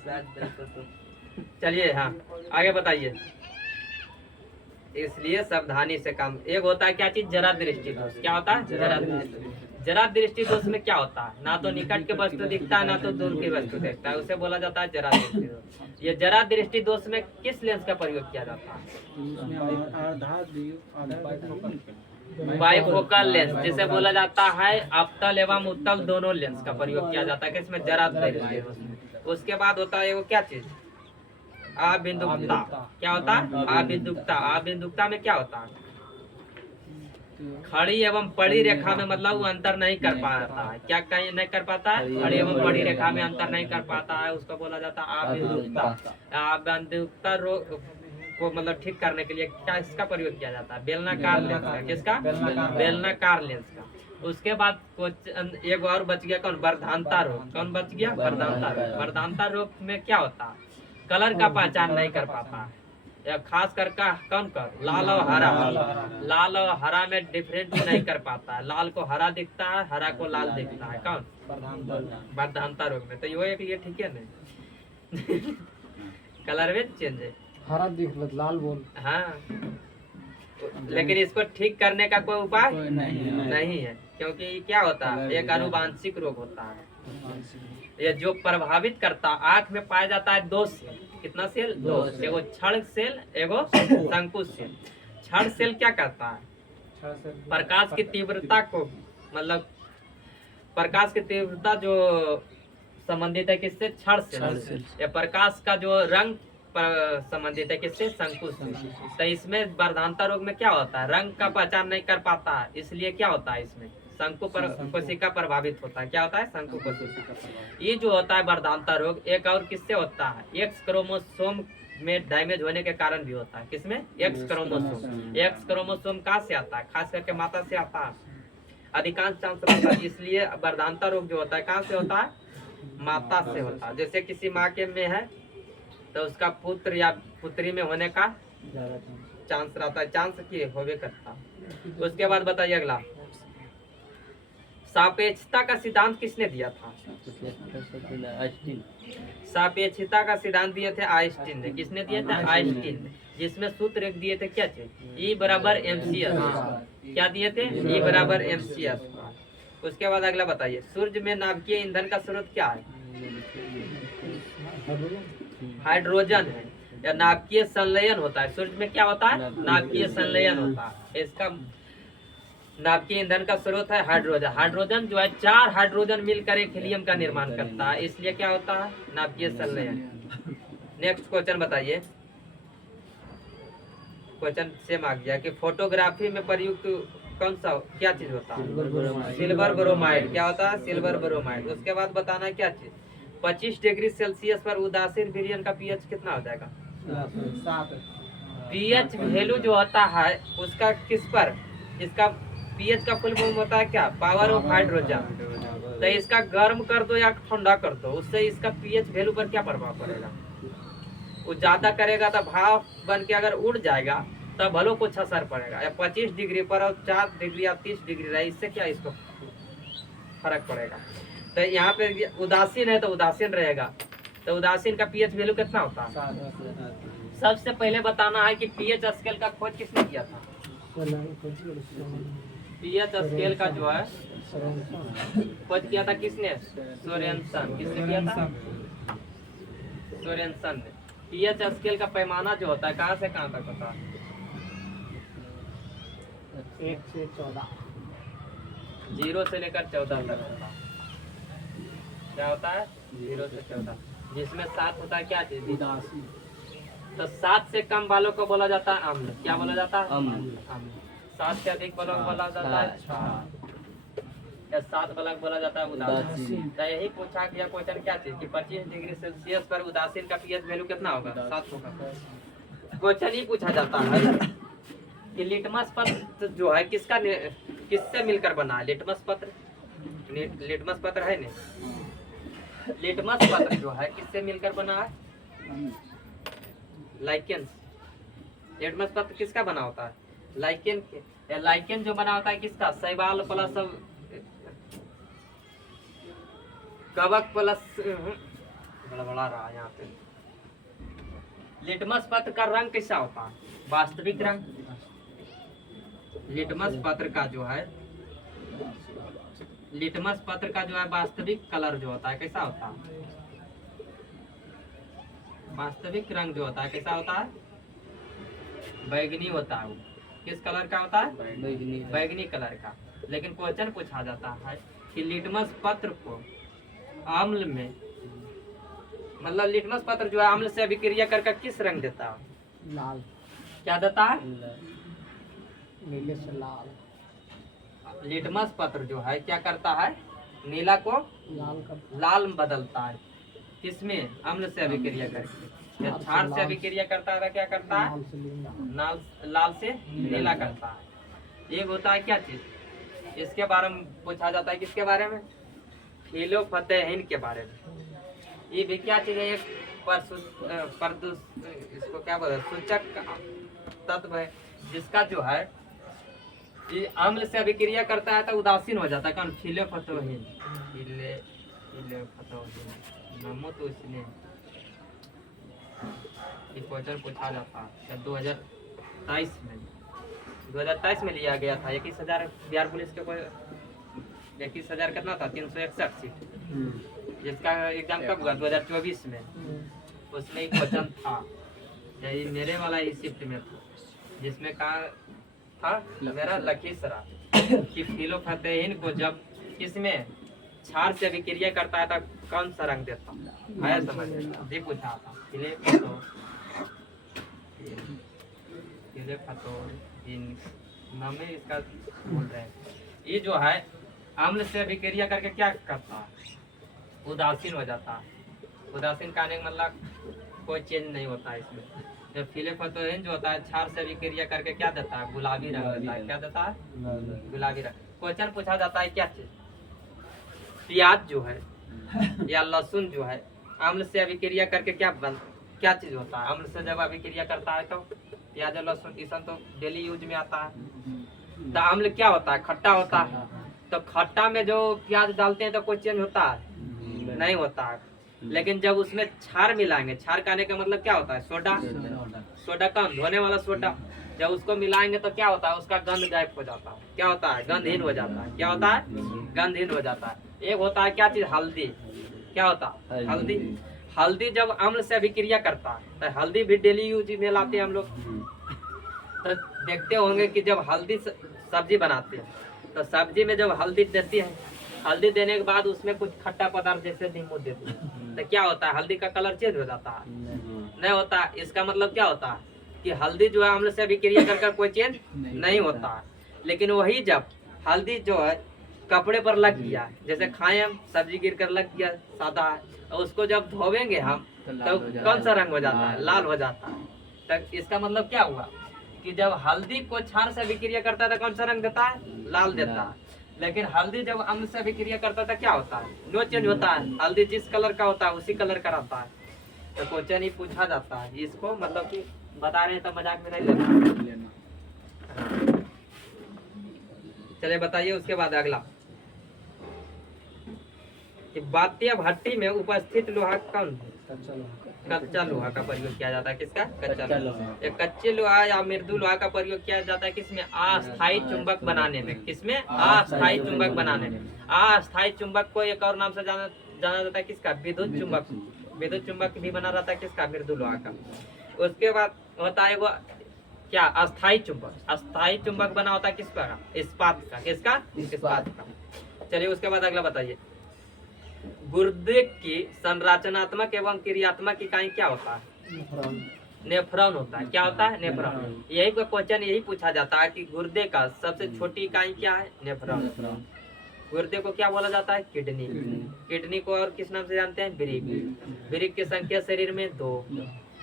चलिए हाँ आगे बताइए। इसलिए सावधानी से काम। एक होता है क्या चीज, जरा दृष्टि दोष। क्या होता है, जरा दृष्टि। जरा दृष्टि दोष में क्या होता है, ना तो निकट के वस्तु दिखता है ना तो दूर की वस्तु दिखता है, उसे बोला जाता है जरा दृष्टि दोष। ये जरा दृष्टि दोष में किस लेंस का प्रयोग किया जाता है, बाइफोकल लेंस, जिसे बोला जाता है अवतल एवं उत्तल दोनों लेंस का प्रयोग किया जाता है किसमें, जरा दृष्टि दोष में। उसके बाद होता है वो क्या चीज, अबिंदुकता। क्या होता है, अबिंदुकता। अबिंदुकता में क्या होता है, खड़ी एवं पड़ी रेखा में मतलब वो अंतर नहीं कर पाता है। क्या कहीं नहीं कर पाता है, खड़ी एवं पड़ी रेखा में अंतर नहीं कर पाता है, उसको बोला जाता है अबिंदुकता। अबिंदुकता रोग को मतलब ठीक करने के लिए क्या इसका प्रयोग किया जाता है, बेलनाकार लेंस का। किसका, बेलनाकार लेंस का। उसके बाद एक और बच गया कौन, वर्धांता रोग। कौन बच गया, वर्धांता रोग। वर्धांता रोग में क्या होता है, कलर का पहचान नहीं कर पाता है, या खास कर कौन कर, लाल और हरा। लाल और हरा में डिफरेंट नहीं कर पाता है, लाल को हरा दिखता है, हरा को लाल दिखता है। कौन, वर्धांता रोग में। तो यो एक ये ठीक है नहीं कलर में चेंज है, हरा दिख लाल बोल। हाँ, लेकिन इसको ठीक करने का कोई उपाय नहीं है, क्योंकि क्या होता है, एक आनुवांशिक रोग होता है। ये जो प्रभावित करता, आंख में पाया जाता है दो सेल। कितना सेल, दो। एगो क्षण सेल, एगो संकुच सेल। क्षण सेल क्या करता है, प्रकाश की तीव्रता को, मतलब प्रकाश की तीव्रता जो संबंधित है किससे, क्षण सेल। या प्रकाश का जो रंग संबंधित है किससे, संकुच से। तो इसमें वर्धांता रोग में क्या होता है, रंग का पहचान नहीं कर पाता है, इसलिए क्या होता है, इसमें शंकु कोशिका प्रभावित होता है। क्या होता है, शंकु कोशिका। ये जो होता है वर्धांता रोग, एक और किससे होता है, एक्स क्रोमोसोम में डैमेज होने के कारण भी होता है। किसमें, एक्स क्रोमोसोम। एक्स क्रोमोसोम कहाँ से आता है, खास करके माता से आता है, अधिकांश चांस रहता है। इसलिए वर्धांता रोग जो होता है कहाँ से होता है, माता से होता है। जैसे किसी माँ के में है तो उसका पुत्र या पुत्री में होने का चांस रहता है, चांस की होवे करता। उसके बाद बताइए अगला, सापेक्षता का सिद्धांत किसने दिया था, सापेक्षता का सिद्धांत दिए थे आइंस्टीन ने। किसने दिए थे, आइंस्टीन ने। जिसमें सूत्र एक दिए थे क्या थे, E बराबर mc²। क्या दिए थे, E बराबर mc²। उसके बाद अगला बताइए, सूर्य में नाभिकीय ईंधन का स्रोत क्या है, हाइड्रोजन है। या नाभिकीय संलयन होता है, सूर्य में क्या होता है, नाभिकीय संलयन होता है। इसका नाभिकीय ईंधन का स्रोत है हाइड्रोजन। हाइड्रोजन जो है 4 हाइड्रोजन मिलकर एक हीलियम का निर्माण करता है, इसलिए क्या होता है, नाभिकीय संलयन। नेक्स्ट क्वेश्चन बताइए। क्वेश्चन सेम आ गया कि फोटोग्राफी में प्रयुक्त कौन सा क्या चीज होता है, सिल्वर ब्रोमाइड। क्या होता है, सिल्वर ब्रोमाइड। उसके बाद बताना क्या चीज, 25 डिग्री सेल्सियस पर उदासीन विलयन का पीएच कितना हो जाएगा, 7। पीएच वैल्यू जो होता है उसका किस पर, इसका पीएच का फुल फॉर्म होता है क्या, पावर ऑफ हाइड्रोजन। तो इसका गर्म कर दो या ठंडा कर दो, उससे इसका पीएच वैल्यू पर क्या प्रभाव पड़ेगा, वो ज्यादा करेगा तो भाप बन के अगर उड़ जाएगा तब भलो कुछ असर पड़ेगा। या 25 डिग्री पर और 4 डिग्री या 30 डिग्री रहे, इससे क्या इसको फर्क पड़ेगा। तो यहाँ पे उदासीन है तो उदासीन रहेगा, तो उदासीन का पीएच वैल्यू कितना होता है। सबसे पहले बताना है कि पीएच स्केल का खोज किसने किया था, पीएच स्केल का जो है खोज किया था किसने, सोरेनसन। किसने किया था, सोरेनसन ने। पीएच स्केल का पैमाना जो होता है कहाँ से कहाँ तक होता है, 1 से 14, 0 से लेकर 14 तक होता है। क्या होता है, 0 से 14, जिसमें 7 होता है क्या चीज, उदासी। तो 7 से कम वालों को बोला जाता है अम्ल। क्या बोला जाता है, अम्ल। 7 से अधिक वालों को बोला जाता है क्षार। या 7 वाला को बोला जाता है उदासीन। तो यही पूछा गया क्वेश्चन क्या चीज कि 25 डिग्री सेल्सियस पर उदासीन का पीएच वैल्यू कितना होगा, 7 होगा। क्वेश्चन ही पूछा जाता है कि लिटमस पत्र जो है किससे मिलकर बना है? लिटमस पत्र, लिटमस पत्र है नहीं, लिटमस पत्र जो है किससे मिलकर बना है? लाइकेन। लिटमस पत्र किसका बना होता है? लाइकेन के। लाइकेन जो बना होता है किसका? शैवाल प्लस कवक प्लस बड़ा रहा यहाँ पे। लिटमस पत्र का रंग कैसा होता है? वास्तविक रंग। लिटमस पत्र का जो है, लिटमस पत्र का जो है वास्तविक कलर जो होता है कैसा होता है? वास्तविक रंग जो होता है कैसा होता है? बैगनी होता है। वो किस कलर का होता है? बैगनी कलर का। लेकिन क्वेश्चन पूछा जाता है कि लिटमस पत्र को अम्ल में, मतलब लिटमस पत्र जो है अम्ल से अभिक्रिया करके किस रंग देता है? लाल। क्या देता है? नीले से लाल। लिटमस पत्र जो है क्या करता है? नीला को लाल में बदलता है। किसमें? अम्ल से अभिक्रिया करके। या क्षार से अभिक्रिया करता है क्या करता है? लाल से नीला करता है। एक होता है क्या चीज, इसके बारे में पूछा जाता है। किसके बारे में? फिलोफतेहिन के बारे में। ये भी क्या चीज है? एक इसको क्या बोलते हैं? सूचक तत्व है जिसका जो है ये अम्ल से अभिक्रिया करता है तो उदासीन हो जाता है। कौन? फिलोफतेहिन। नमो तो इसलिए क्वेश्चन पूछा जाता है 2023 में। 2023 में लिया गया था। 21,000 बिहार पुलिस के 21,000 कितना था? 361 सीट। जिसका एग्जाम कब हुआ? 2024 में। उसमें एक क्वेश्चन था, यही मेरे वाला ही शिफ्ट में था, जिसमें कहा था मेरा लखीसराय कि फिलोफतेहिन को जब इसमें क्षार से अभिक्रिया करता है तब कौन सा रंग देता है? समझ ये पूछा था। नाम इसका बोल रहे हैं। ये जो है अम्ल से अभिक्रिया करके क्या करता है? उदासीन हो जाता है। उदासीन कहने का मतलब कोई चेंज नहीं होता है इसमें। जब फिलोफतेहिन जो होता है क्षार से अभिक्रिया करके क्या देता है? गुलाबी रंग देता है। क्या देता है? गुलाबी रंग। क्वेश्चन पूछा जाता है क्या चीज? प्याज जो है या लहसुन जो है अम्ल से अभिक्रिया करके क्या चीज होता है? अम्ल से जब अभिक्रिया करता है तो प्याज और लहसुन इस तो डेली यूज में आता है। तो अम्ल क्या होता है? खट्टा होता है। तो खट्टा में जो प्याज डालते हैं तो कोई चेंज होता है? नहीं होता है। लेकिन जब उसमें क्षार मिलाएंगे, क्षार कहने का मतलब क्या होता है? सोडा। सोडा कम धोने वाला सोडा। जब उसको मिलाएंगे तो क्या होता है? उसका गंध गायब हो जाता है। क्या होता है? गंधहीन हो जाता है। क्या होता है? गंधहीन हो जाता है। एक होता है क्या चीज? हल्दी। क्या होता है? हल्दी। हल्दी जब अम्ल से अभिक्रिया करता है तो हल्दी भी डेली यूज में लाते हैं हम लोग। तो देखते होंगे कि जब हल्दी सब्जी बनाते हैं तो सब्जी में जब हल्दी देती है, हल्दी देने के बाद उसमें कुछ खट्टा पदार्थ जैसे नींबू देती है तो क्या होता है? हल्दी का कलर चेंज हो जाता है? नहीं होता। इसका मतलब क्या होता है कि हल्दी जो है अम्ल से अभिक्रिया कर कोई चेंज नहीं होता है। लेकिन वही जब हल्दी जो है कपड़े पर लग गया, जैसे खाए हम सब्जी गिर कर लग गया सादा है, और उसको जब धोवेंगे हम तो कौन सा रंग हो जाता है? लाल हो जाता है। तो इसका मतलब क्या हुआ कि जब हल्दी को क्षार से अभिक्रिया करता है तो कौन सा रंग देता है? लाल देता है। लेकिन हल्दी जब अम्ल से अभिक्रिया करता था क्या होता है? नो चेंज होता है। हल्दी जिस कलर का होता है उसी कलर का रहता है। तो क्वेश्चन ही पूछा जाता है। इसको मतलब कि बता रहे हैं तो मजाक में नहीं लेना। चलिए बताइए उसके बाद अगला कि बात्य भट्टी में उपस्थित लोहा कौन है? कच्चा लोहा का प्रयोग किया जाता है। किसका? कच्चा लोहा। एक कच्चे लोहा या मृदु लोहा का प्रयोग किया जाता है किसमें? अस्थायी चुंबक बनाने में। किसमें? अस्थायी चुंबक बनाने में। अस्थायी चुंबक को एक और नाम से जाना जाता है किसका? विद्युत चुंबक। विद्युत चुंबक भी बना रहता है किसका? मृदु लोहा का। उसके बाद होता है वो क्या? अस्थायी चुंबक। अस्थायी चुंबक बना होता है किसका? इस्पात का। किसका? इस्पात का। चलिए उसके बाद अगला बताइए। गुर्दे की संरचनात्मक एवं क्रियात्मक इकाई क्या होता है? नेफ्रॉन होता है। क्या होता है? नेफ्रॉन। यही का क्वेश्चन यही पूछा जाता है कि गुर्दे का सबसे छोटी इकाई क्या है? नेफ्रॉन। गुर्दे को क्या बोला जाता है? किडनी। किडनी को और किस नाम से जानते हैं? वृक्क। वृक्क की संख्या शरीर में 2।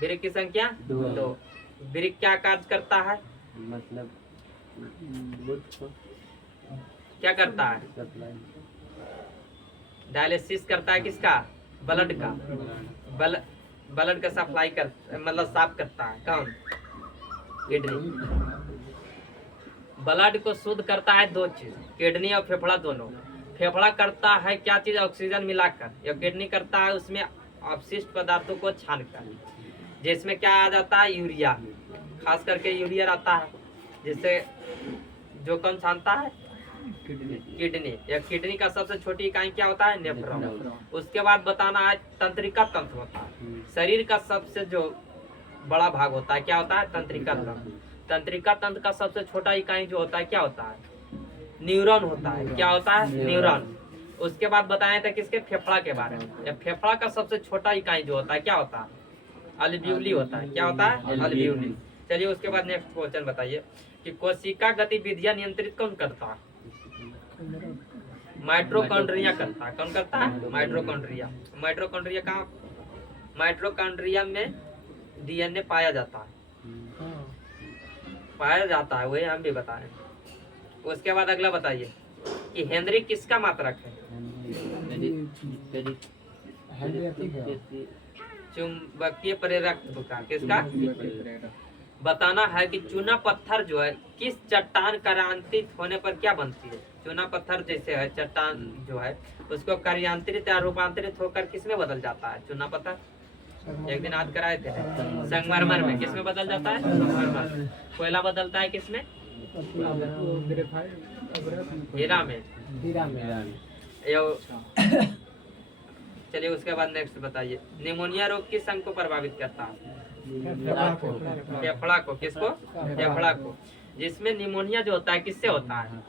वृक्क की संख्या 2। वृक्क क्या कार्य करता है? मतलब क्या करता है? डायलिसिस करता है किसका? ब्लड का। ब्लड का सप्लाई कर मतलब साफ करता है कौन? किडनी। ब्लड को शुद्ध करता है दो चीज, किडनी और फेफड़ा दोनों। फेफड़ा करता है क्या चीज? ऑक्सीजन मिलाकर। या किडनी करता है उसमें अपशिष्ट पदार्थों को छानकर, जिसमें क्या आ जाता है? यूरिया, खास करके यूरिया आता है, जिससे जो कौन छानता है? किडनी। या किडनी का सबसे छोटी इकाई क्या होता है? नेफ्रॉन। उसके बाद बताना है तंत्रिका तंत्र होता है। शरीर का सबसे जो बड़ा भाग होता है क्या होता है? तंत्रिका तंत्र। तंत्रिका तंत्र का सबसे छोटा इकाई जो होता है क्या होता है? न्यूरॉन होता है। क्या होता है? न्यूरॉन। उसके बाद बताए थे किसके? फेफड़ा के बारे में। या फेफड़ा का सबसे छोटा इकाई जो होता है क्या होता है? अल्वियोली होता है। क्या होता है? अल्वियोली। चलिए उसके बाद नेक्स्ट क्वेश्चन बताइए कि कोशिका गतिविधियां नियंत्रित कौन करता है? माइटोकॉन्ड्रिया करता है। कौन करता है? माइटोकॉन्ड्रिया। माइटोकॉन्ड्रिया कहाँ? माइटोकॉन्ड्रिया में डीएनए पाया जाता है। पाया जाता है, वही हम भी बताएं। उसके बाद अगला बताइए कि हेनरी किसका मात्रक है? चुंबकीय प्रेरक का। किसका? बताना है कि चूना पत्थर जो है किस चट्टान कार्यान्तित होने पर क्या बनती है? चूना पत्थर जैसे है चट्टान जो है उसको कार्यान्तरित या रूपांतरित होकर किसमें बदल जाता है? चूना पत्थर एक दिन याद कराए थे, संगमरमर में। किसमें बदल जाता है? संगमरमर। कोयला बदलता है किसमें? हीरा में। चलिए उसके बाद नेक्स्ट बताइए, निमोनिया रोग किस अंग को प्रभावित करता है? फेफड़ा को। किसको? फेफड़ा को। जिसमें निमोनिया जो होता है किससे होता है?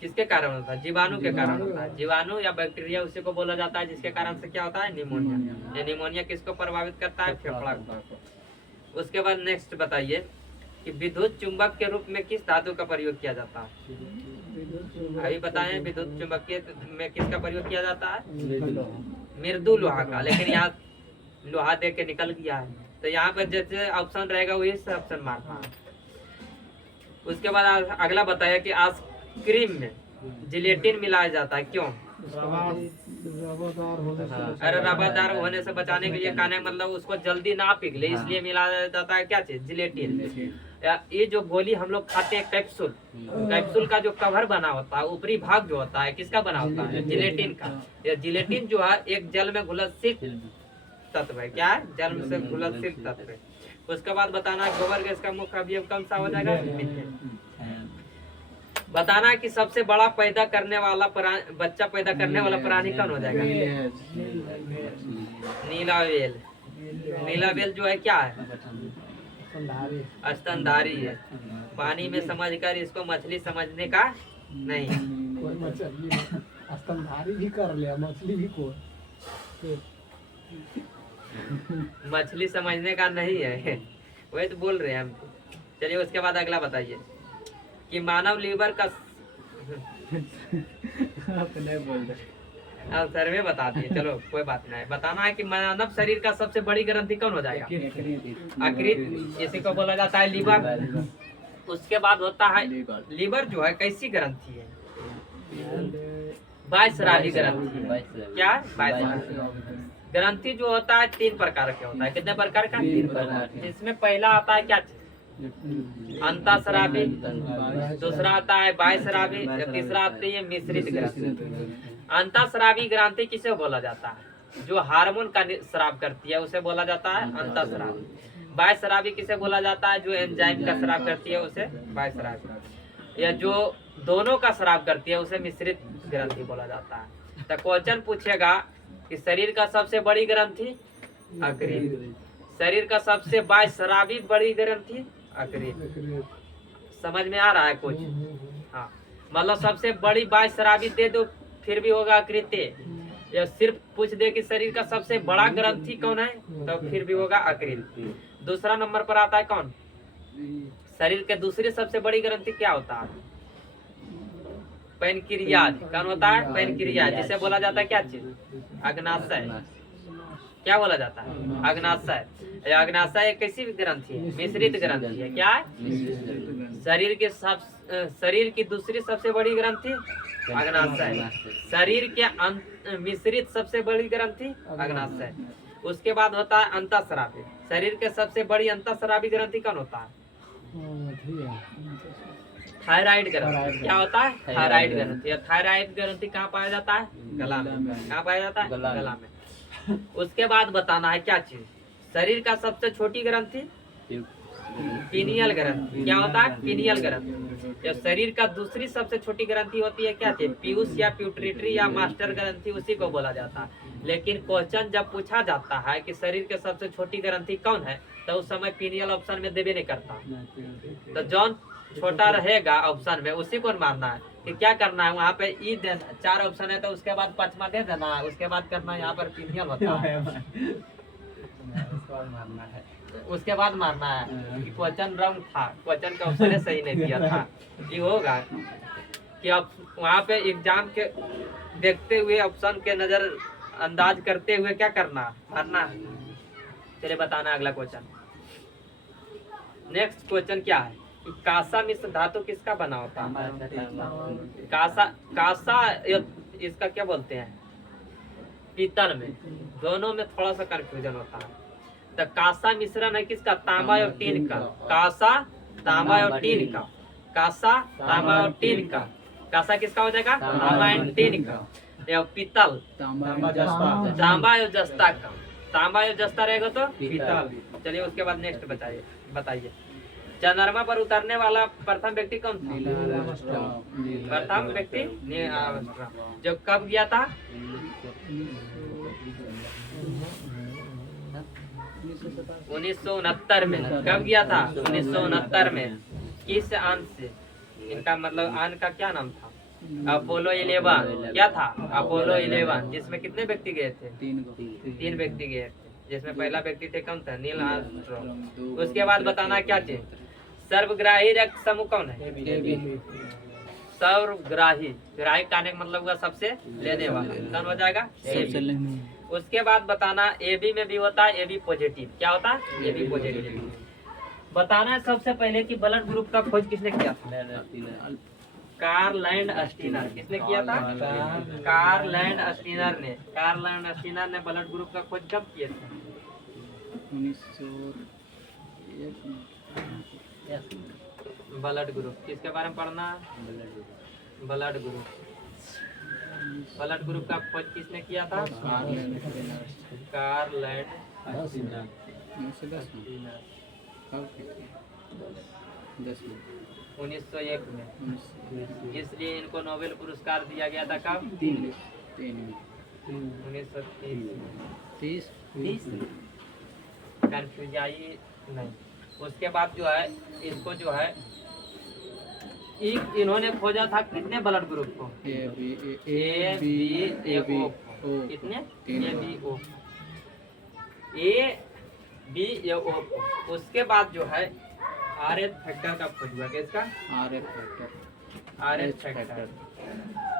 किसके कारण होता है? जीवाणु के कारण होता है। जीवाणु या बैक्टीरिया उसी को बोला जाता है जिसके कारण से क्या होता है? निमोनिया। ये निमोनिया किसको प्रभावित करता है? फेफड़ा को। उसके बाद नेक्स्ट बताइए कि विद्युत चुंबक के रूप में किस धातु का प्रयोग किया जाता है? अभी बताएं विद्युत चुंबकीय में किसका प्रयोग किया जाता है? मृदु लोहा का। लेकिन यहाँ लोहा दे के निकल गया है, तो यहाँ पर जैसे ऑप्शन रहेगा वही से ऑप्शन मारना है। उसके बाद अगला बताया कि आइसक्रीम में जिलेटिन मिलाया जाता है, क्यों? अरे रबादार होने से बचाने के लिए, कहने मतलब उसको जल्दी ना पिघले इसलिए मिलाया जाता है क्या चीज? जिलेटिन। ये जो गोली हम लोग खाते हैं कैप्सूल, कैप्सूल का जो कवर बना होता है, ऊपरी भाग जो होता है किसका बना होता है? जिलेटिन का। यह जिलेटिन जो है एक जल में घुलनशील तत्व है। क्या है? जल से घुलनशील तत्व है। उसके बाद बताना गोबर गैस का मुख्य अवयव कौन सा हो जाएगा? मीथेन। बताना कि सबसे बड़ा पैदा करने वाला बच्चा पैदा करने वाला प्राणी कौन हो जाएगा? नीला व्हेल। नीला व्हेल जो है क्या है? स्तनधारी है। पानी में समझकर इसको मछली समझने का नहीं। स्तनधारी भी कर लिया, मछली भी को मछली समझने का नहीं है, वही तो बोल रहे हैं हम। चलिए उसके बाद अगला बताइए कि मानव लीवर का सर में बता दिए, चलो कोई बात नहीं। बताना है कि मानव शरीर का सबसे बड़ी ग्रंथि कौन हो जाएगा? यकृत। इसी को बोला जाता है लीवर। उसके बाद होता है लीवर जो है कैसी ग्रंथि है? बायस्रावी ग्रंथि। क्या? बायस्रावी ग्रंथि जो होता है 3 प्रकार के होता है। कितने प्रकार का? 3 प्रकार। जिसमें पहला आता है क्या? अंतःस्रावी। दूसरा आता है बायस्रावी। तीसरा आती है मिश्रित ग्रंथि। अंतःस्रावी ग्रंथि किसे बोला जाता है? जो हार्मोन का स्राव करती है उसे बोला जाता है अंतःस्रावी। बायस्रावी किसे बोला जाता है? जो एंजाइम का स्राव करती है उसे बायस्रावी। या जो दोनों का स्राव करती है उसे मिश्रित ग्रंथि बोला जाता है। तो क्वेश्चन पूछेगा कि शरीर का सबसे बड़ी ग्रंथि यकृत। शरीर का सबसे बायस्रावी बड़ी ग्रंथि यकृत। समझ में आ रहा है कुछ? हाँ, मतलब सबसे बड़ी बायस्रावी दे दो फिर भी होगा यकृत। या सिर्फ पूछ दे कि शरीर का सबसे बड़ा ग्रंथि कौन है तो फिर भी होगा यकृत। दूसरा नंबर पर आता है कौन? शरीर के दूसरी सबसे बड़ी ग्रंथि क्या होता है? पैनक्रियाज। कौन होता है? पैनक्रियाज। जिसे बोला जाता है क्या चीज? अग्नाशय। क्या बोला जाता है? अग्नाशय। अग्नाशय एक कैसी ग्रंथि है? मिश्रित ग्रंथि है। क्या है? शरीर की दूसरी सबसे बड़ी ग्रंथि अग्नाशय। शरीर के मिश्रित सबसे बड़ी ग्रंथि अग्नाशय। उसके बाद होता है अंतःस्रावी। शरीर के सबसे बड़ी अंतःस्रावी ग्रंथि कौन होता है? थायराइड ग्रंथि। क्या होता है? थायराइड ग्रंथि। थायराइड ग्रंथि कहाँ पाया जाता है? गला में। कहाँ पाया जाता है? गला में। उसके बाद बताना है क्या चीज? शरीर का सबसे छोटी ग्रंथि पीनियल ग्रंथि। क्या होता है? पीनियल ग्रंथि। जब शरीर का दूसरी सबसे छोटी ग्रंथि होती है क्या थी? पीयूष या प्यूटरिटरी या मास्टर ग्रंथि, उसी को बोला जाता है। लेकिन क्वेश्चन जब पूछा जाता है कि शरीर के सबसे छोटी ग्रंथि कौन है, तो उस समय पीनियल ऑप्शन में देवे नहीं करता। तो जौन छोटा रहेगा ऑप्शन में उसी को मारना है। कि क्या करना है वहाँ पे ई देना, 4 ऑप्शन है तो उसके बाद 5वां दे देना है। उसके बाद करना है यहाँ पर पीनियल होता है, उसके बाद मारना है कि क्वेश्चन रॉन्ग था, क्वेश्चन का ऑप्शन सही नहीं दिया था। ये होगा कि अब वहाँ पे एग्जाम के देखते हुए ऑप्शन के नजर अंदाज करते हुए क्या करना, भरना है। चलिए बताना अगला क्वेश्चन। नेक्स्ट क्वेश्चन क्या है कि कासा मिश्र धातु किसका बना होता है? कासा इसका क्या बोलते हैं? पीतल में। दोनों में थोड़ा सा कंफ्यूजन होता है। तो कासा मिश्रण है किसका? तांबा और टीन का। कासा तांबा और टीन का। कासा तांबा और टीन का। कासा किसका हो जाएगा? तांबा और टीन का। पीतल तांबा और जस्ता का। तांबा और जस्ता रहेगा तो पीतल। चलिए उसके बाद नेक्स्ट बताइए। चंद्रमा पर उतरने वाला प्रथम व्यक्ति कौन था? प्रथम व्यक्ति नील आर्मस्ट्रांग। जो कब गया था? 1969 में। कब गया था? 1969 में। किस आन से? इनका मतलब आन का क्या नाम था? अपोलो 11। क्या था? अपोलो 11। जिसमें कितने व्यक्ति गए थे? 3 व्यक्ति गए थे। जिसमें पहला व्यक्ति थे कौन था? Neil Armstrong. उसके बाद बताना क्या चीज? सर्वग्राही रक्त समूह कौन है? सर्वग्राही। ग्राही कहने का मतलब हुआ सबसे लेने वाला। कौन हो जाएगा? उसके बाद बताना AB में भी होता है AB पॉजिटिव। क्या होता है? AB positive. बताना है सबसे पहले कि ब्लड ग्रुप का खोज किसने किया था? Karl Landsteiner. किसने किया था? कार्ल लैंड स्टीनर ने। कार्ल लैंड स्टीनर ने ब्लड ग्रुप का खोज कब किया था? 1901। ब्लड ग्रुप किसके बारे में पढ़ना? Blood group. ब्लड ग्रुप का खोज किसने किया था? Karl land Steiner. 1901 में। इसलिए इनको नोबेल पुरस्कार दिया गया था कब? 1930। कंफ्यूज आई नहीं। उसके बाद जो है इसको जो है इन्होंने खोजा था कितने ब्लड ग्रुप को? ABO। कितने? ABO। ABO। उसके बाद जो है RH फैक्टर का खोज हुआ। किसका? RH factor.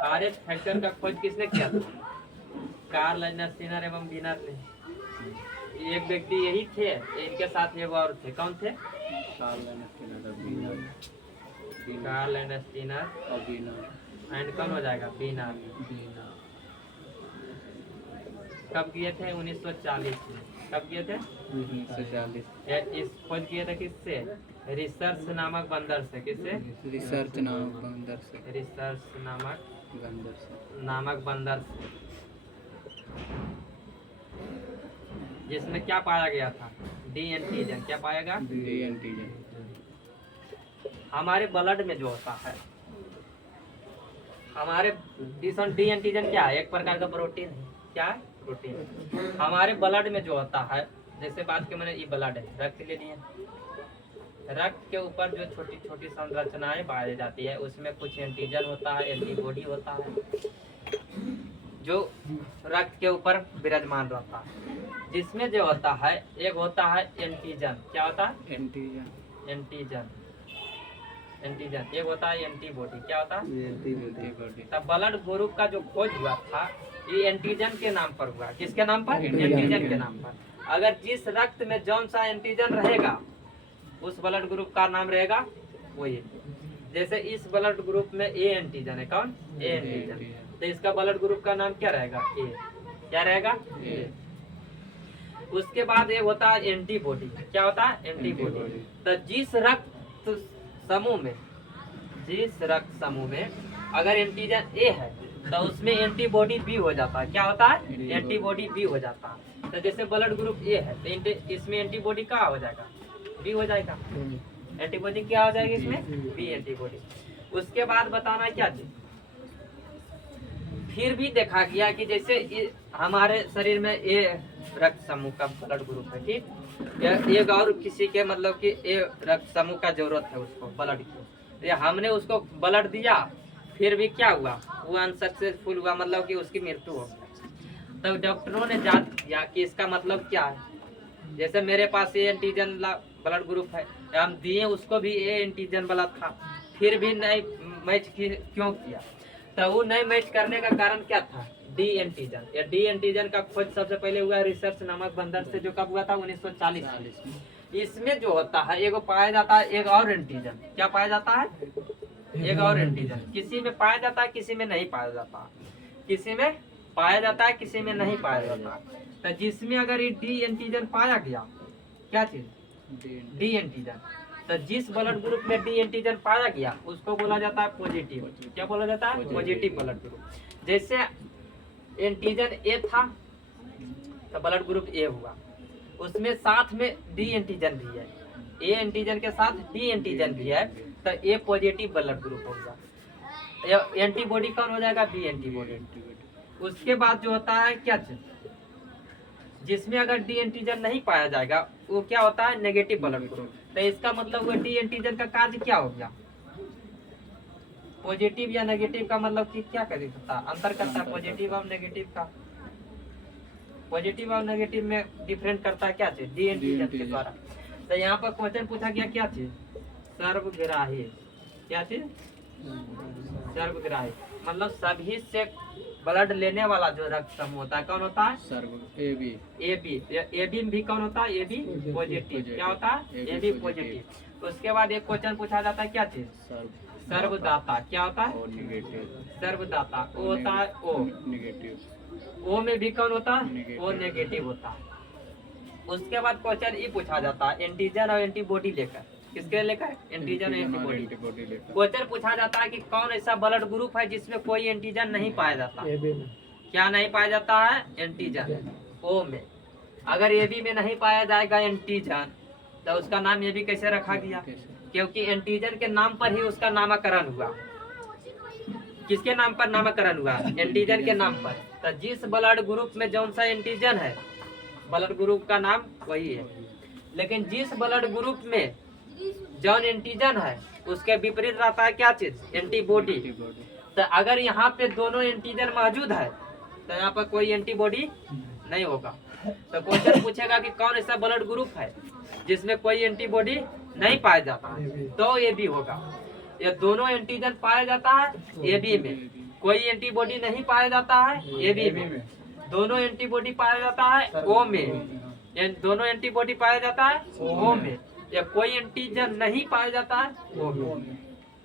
RH फैक्टर का खोज किसने किया था? कार्ल लैंड स्टीनर एवं वीनर ने। एक व्यक्ति यही थे, इनके साथ एक और थे। कौन थे? कार्ल लैंड स्टीनर एंड कौन हो जाएगा? वीनर। कब किए थे? 1940 में। कब किए थे? 1940। इस खोज किए थे किससे? रिसर्च नामक बंदर से। किससे? रिसर्च नामक बंदर से। जिसमें क्या पाया गया था? D antigen. क्या पाया गया? D antigen. हमारे ब्लड में जो होता है, हमारे डी एंटीजन क्या है? एक प्रकार का प्रोटीन है। क्या है? प्रोटीन। हमारे ब्लड में जो होता है, जैसे बात के मैंने ये ब्लड है, रक्त ले लिए। रक्त के ऊपर जो छोटी छोटी संरचनाएं पाई जाती है, उसमें कुछ एंटीजन होता है, एंटीबॉडी होता है, जो रक्त के ऊपर विराजमान रहता है। जिसमें जो होता है, एक होता है एंटीजन। क्या होता है? एंटीजन। एक होता है एंटीबॉडी। क्या होता है? एंटीबॉडी। तब ब्लड ग्रुप का जो खोज हुआ था ये एंटीजन के नाम पर हुआ। किसके नाम पर? एंटीजन के नाम पर। अगर जिस रक्त में जौन सा एंटीजन रहेगा उस ब्लड ग्रुप का नाम रहेगा वही है। जैसे इस ब्लड ग्रुप में ए एंटीजन है, कौन ए एंटीजन, तो इसका ब्लड ग्रुप का नाम क्या रहेगा ए, क्या रहेगा ए। उसके बाद एक होता है एंटीबॉडी, क्या होता है एंटीबॉडी। तो जिस रक्त समूह में, जिस रक्त समूह में अगर एंटीजन ए है तो उसमें एंटीबॉडी बी हो जाता है, क्या होता है एंटीबॉडी बी हो जाता है। तो जैसे ब्लड ग्रुप ए है तो इसमें एंटीबॉडी क्या हो जाएगा बी हो जाएगा, एंटीबॉडी क्या हो जाएगी इसमें बी एंटीबॉडी। उसके बाद बताना है क्या चीज, फिर भी देखा गया कि जैसे हमारे शरीर में ए रक्त समूह का ब्लड ग्रुप है, ठीक, एक और किसी के मतलब कि ए रक्त समूह का जरूरत है उसको ब्लड की, हमने उसको ब्लड दिया फिर भी क्या हुआ, वो अनसक्सेसफुल हुआ, मतलब कि उसकी मृत्यु हो गई। तो डॉक्टरों ने जांच किया कि इसका मतलब क्या है। जैसे मेरे पास ए एंटीजन ब्लड ग्रुप है, हम दिए उसको भी ए एंटीजन वाला था, फिर भी नहीं मैच क्यों किया, तो वो नहीं मैच करने का कारण क्या था, डी एंटीजन। या डी एंटीजन का खोज सबसे पहले हुआ रिसर्च नामक बंदर से, जो कब हुआ था 1940 में। इसमें जो होता है एगो पाया जाता है एक और एंटीजन, क्या पाया जाता है एक और एंटीजन, किसी में पाया जाता है किसी में नहीं पाया जाता, किसी में पाया जाता है किसी में नहीं पाया जाता। तो जिसमें अगर ये डी एंटीजन पाया गया, क्या चीज डी एंटीजन, तो जिस ब्लड ग्रुप में डी एंटीजन पाया गया उसको बोला जाता है पॉजिटिव, क्या बोला जाता है पॉजिटिव ब्लड ग्रुप। जैसे एंटीजन ए था तो ब्लड ग्रुप ए हुआ, उसमें साथ में डी एंटीजन भी है, ए एंटीजन के साथ डी एंटीजन भी है, तो ए पॉजिटिव ब्लड ग्रुप होगा। एंटीबॉडी कौन हो जाएगा बी एंटीबॉडी। उसके बाद जो होता है क्या चीज, जिसमें अगर डी एंटीजन नहीं पाया जाएगा वो क्या होता है नेगेटिव ब्लड ग्रुप। तो इसका मतलब वो डी एंटीजन का कार्य क्या हो गया, पॉजिटिव या नेगेटिव का मतलब कि क्या कर सकता अंतर करता है पॉजिटिव और नेगेटिव का, पॉजिटिव और नेगेटिव में डिफरेंट करता है क्या चीज डी एंटीजन के द्वारा। तो यहाँ पर क्वेश्चन पूछा गया क्या चीज सर्वग्राही, क्या चीज सर्वग्राही, मतलब सभी से ब्लड लेने वाला जो रक्त समूह होता है कौन होता है ए बी भी कौन होता है ए बी पॉजिटिव, क्या होता है ए बी पॉजिटिव। उसके बाद एक क्वेश्चन पूछा जाता है क्या चीज सर्वदाता, क्या होता है सर्वदाता, ओ होता है ओ नेगेटिव, ओ में भी कौन होता है ओ नेगेटिव होता है। उसके बाद क्वेश्चन ये पूछा जाता है एंटीजन और एंटीबॉडी लेकर, किसके लेकर एंटीजन और एंटीबॉडी। क्वेश्चन पूछा जाता है कि कौन ऐसा ब्लड ग्रुप है जिसमें कोई एंटीजन नहीं पाया जाता, क्या नहीं पाया जाता है एंटीजन ओ में। अगर ए बी में नहीं पाया जाएगा एंटीजन तो उसका नाम ए बी कैसे रखा गया, क्योंकि एंटीजन के नाम पर ही उसका नामकरण हुआ। किसके नाम पर नामकरण हुआ एंटीजन के नाम पर। तो जिस ब्लड ग्रुप में जौन सा एंटीजन है ब्लड ग्रुप का नाम वही है, लेकिन जिस ब्लड ग्रुप में जौन एंटीजन है उसके विपरीत रहता है क्या चीज एंटीबॉडी। तो अगर यहाँ पे दोनों एंटीजन मौजूद है तो यहाँ पर कोई एंटीबॉडी नहीं होगा। तो क्वेश्चन पूछेगा कि कौन ऐसा ब्लड ग्रुप है जिसमें कोई एंटीबॉडी नहीं पाया जाता है, तो ए बी होगा। ये दोनों एंटीजन पाया जाता है ए बी में, कोई एंटीबॉडी नहीं पाया जाता है ए बी में, दोनों एंटीबॉडी पाया जाता है ओ में, दोनों एंटीबॉडी पाया जाता है ओ में, या कोई एंटीजन नहीं पाया जाता है ओ में।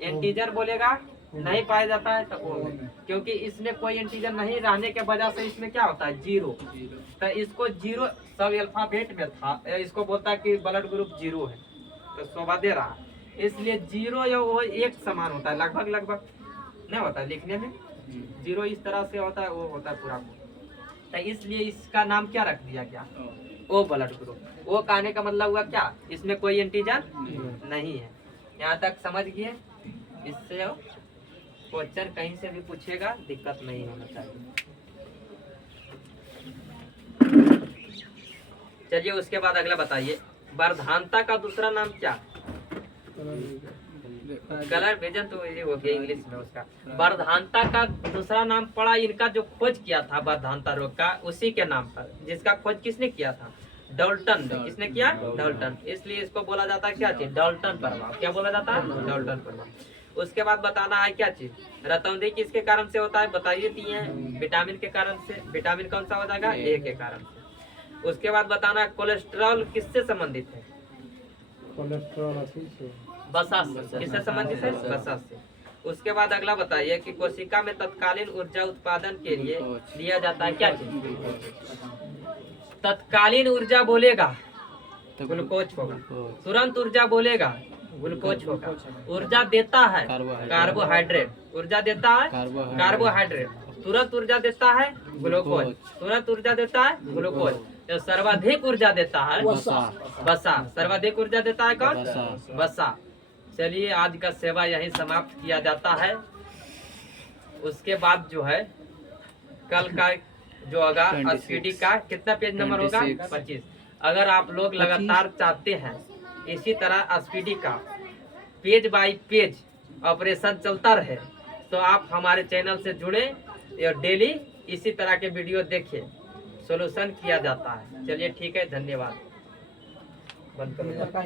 एंटीजन बोलेगा नहीं पाया जाता है तो ओ में, क्योंकि इसमें कोई एंटीजन नहीं रहने के वजह से इसमें क्या होता है जीरो। तो इसको जीरो सब अल्फाबेट में था, इसको बोलता है कि ब्लड ग्रुप जीरो है, तो शोभा दे रहा है। इसलिए जीरो या वो एक समान होता है, लगभग लगभग नहीं होता है लिखने में, जीरो इस तरह से होता है वो होता है पूरा। तो इसलिए इसका नाम क्या रख दिया गया ओ ब्लड ग्रुप। वो कहने का मतलब हुआ क्या इसमें कोई एंटीजन नहीं है। यहाँ तक समझ गए। इससे क्वेश्चन कहीं से भी पूछेगा दिक्कत नहीं होना चाहिए। चलिए उसके बाद अगला बताइए वर्धानता का दूसरा नाम क्या, कलर विजन तो ये हो गया इंग्लिश में उसका। वर्धानता का दूसरा नाम पड़ा इनका जो खोज किया था वर्धानता रोग का उसी के नाम पर, जिसका खोज किसने किया था डाल्टन। किसने किया डाल्टन, इसलिए इसको बोला जाता है क्या चीज डाल्टन प्रभाव। क्या बोला जाता है डाल्टन प्रभाव। उसके बाद बताना है क्या चीज रतौंधी किसके कारण से होता है बताइए दिए हैं विटामिन के कारण से। विटामिन कौन सा हो जाएगा ए के कारण से। उसके बाद बताना कोलेस्ट्रॉल किससे संबंधित है, कोलेस्ट्रॉल वसा से। किससे संबंधित है? वसा से। उसके बाद अगला बताइए कि कोशिका में तत्कालीन ऊर्जा उत्पादन के लिए दिया जाता है क्या चीज? तत्कालीन ऊर्जा बोलेगा ग्लूकोज होगा, तुरंत ऊर्जा बोलेगा ग्लूकोज होगा। ऊर्जा देता है कार्बोहाइड्रेट, ऊर्जा देता है कार्बोहाइड्रेट, तुरंत ऊर्जा देता है ग्लूकोज, तुरंत ऊर्जा देता है ग्लूकोज। तो सर्वाधिक ऊर्जा देता है वसा, सर्वाधिक ऊर्जा देता है कौन? वसा। चलिए आज का सेवा यहीं समाप्त किया जाता है। उसके बाद जो है कल का जो होगा एसपीडी का कितना पेज नंबर होगा? 25। अगर आप लोग लगातार चाहते हैं इसी तरह एसपीडी का पेज बाय पेज ऑपरेशन चलता रहे तो आप हमारे चैनल से जुड़े और डेली इसी तरह के वीडियो देखिए, सॉल्यूशन किया जाता है। चलिए ठीक है, धन्यवाद। बंद करो।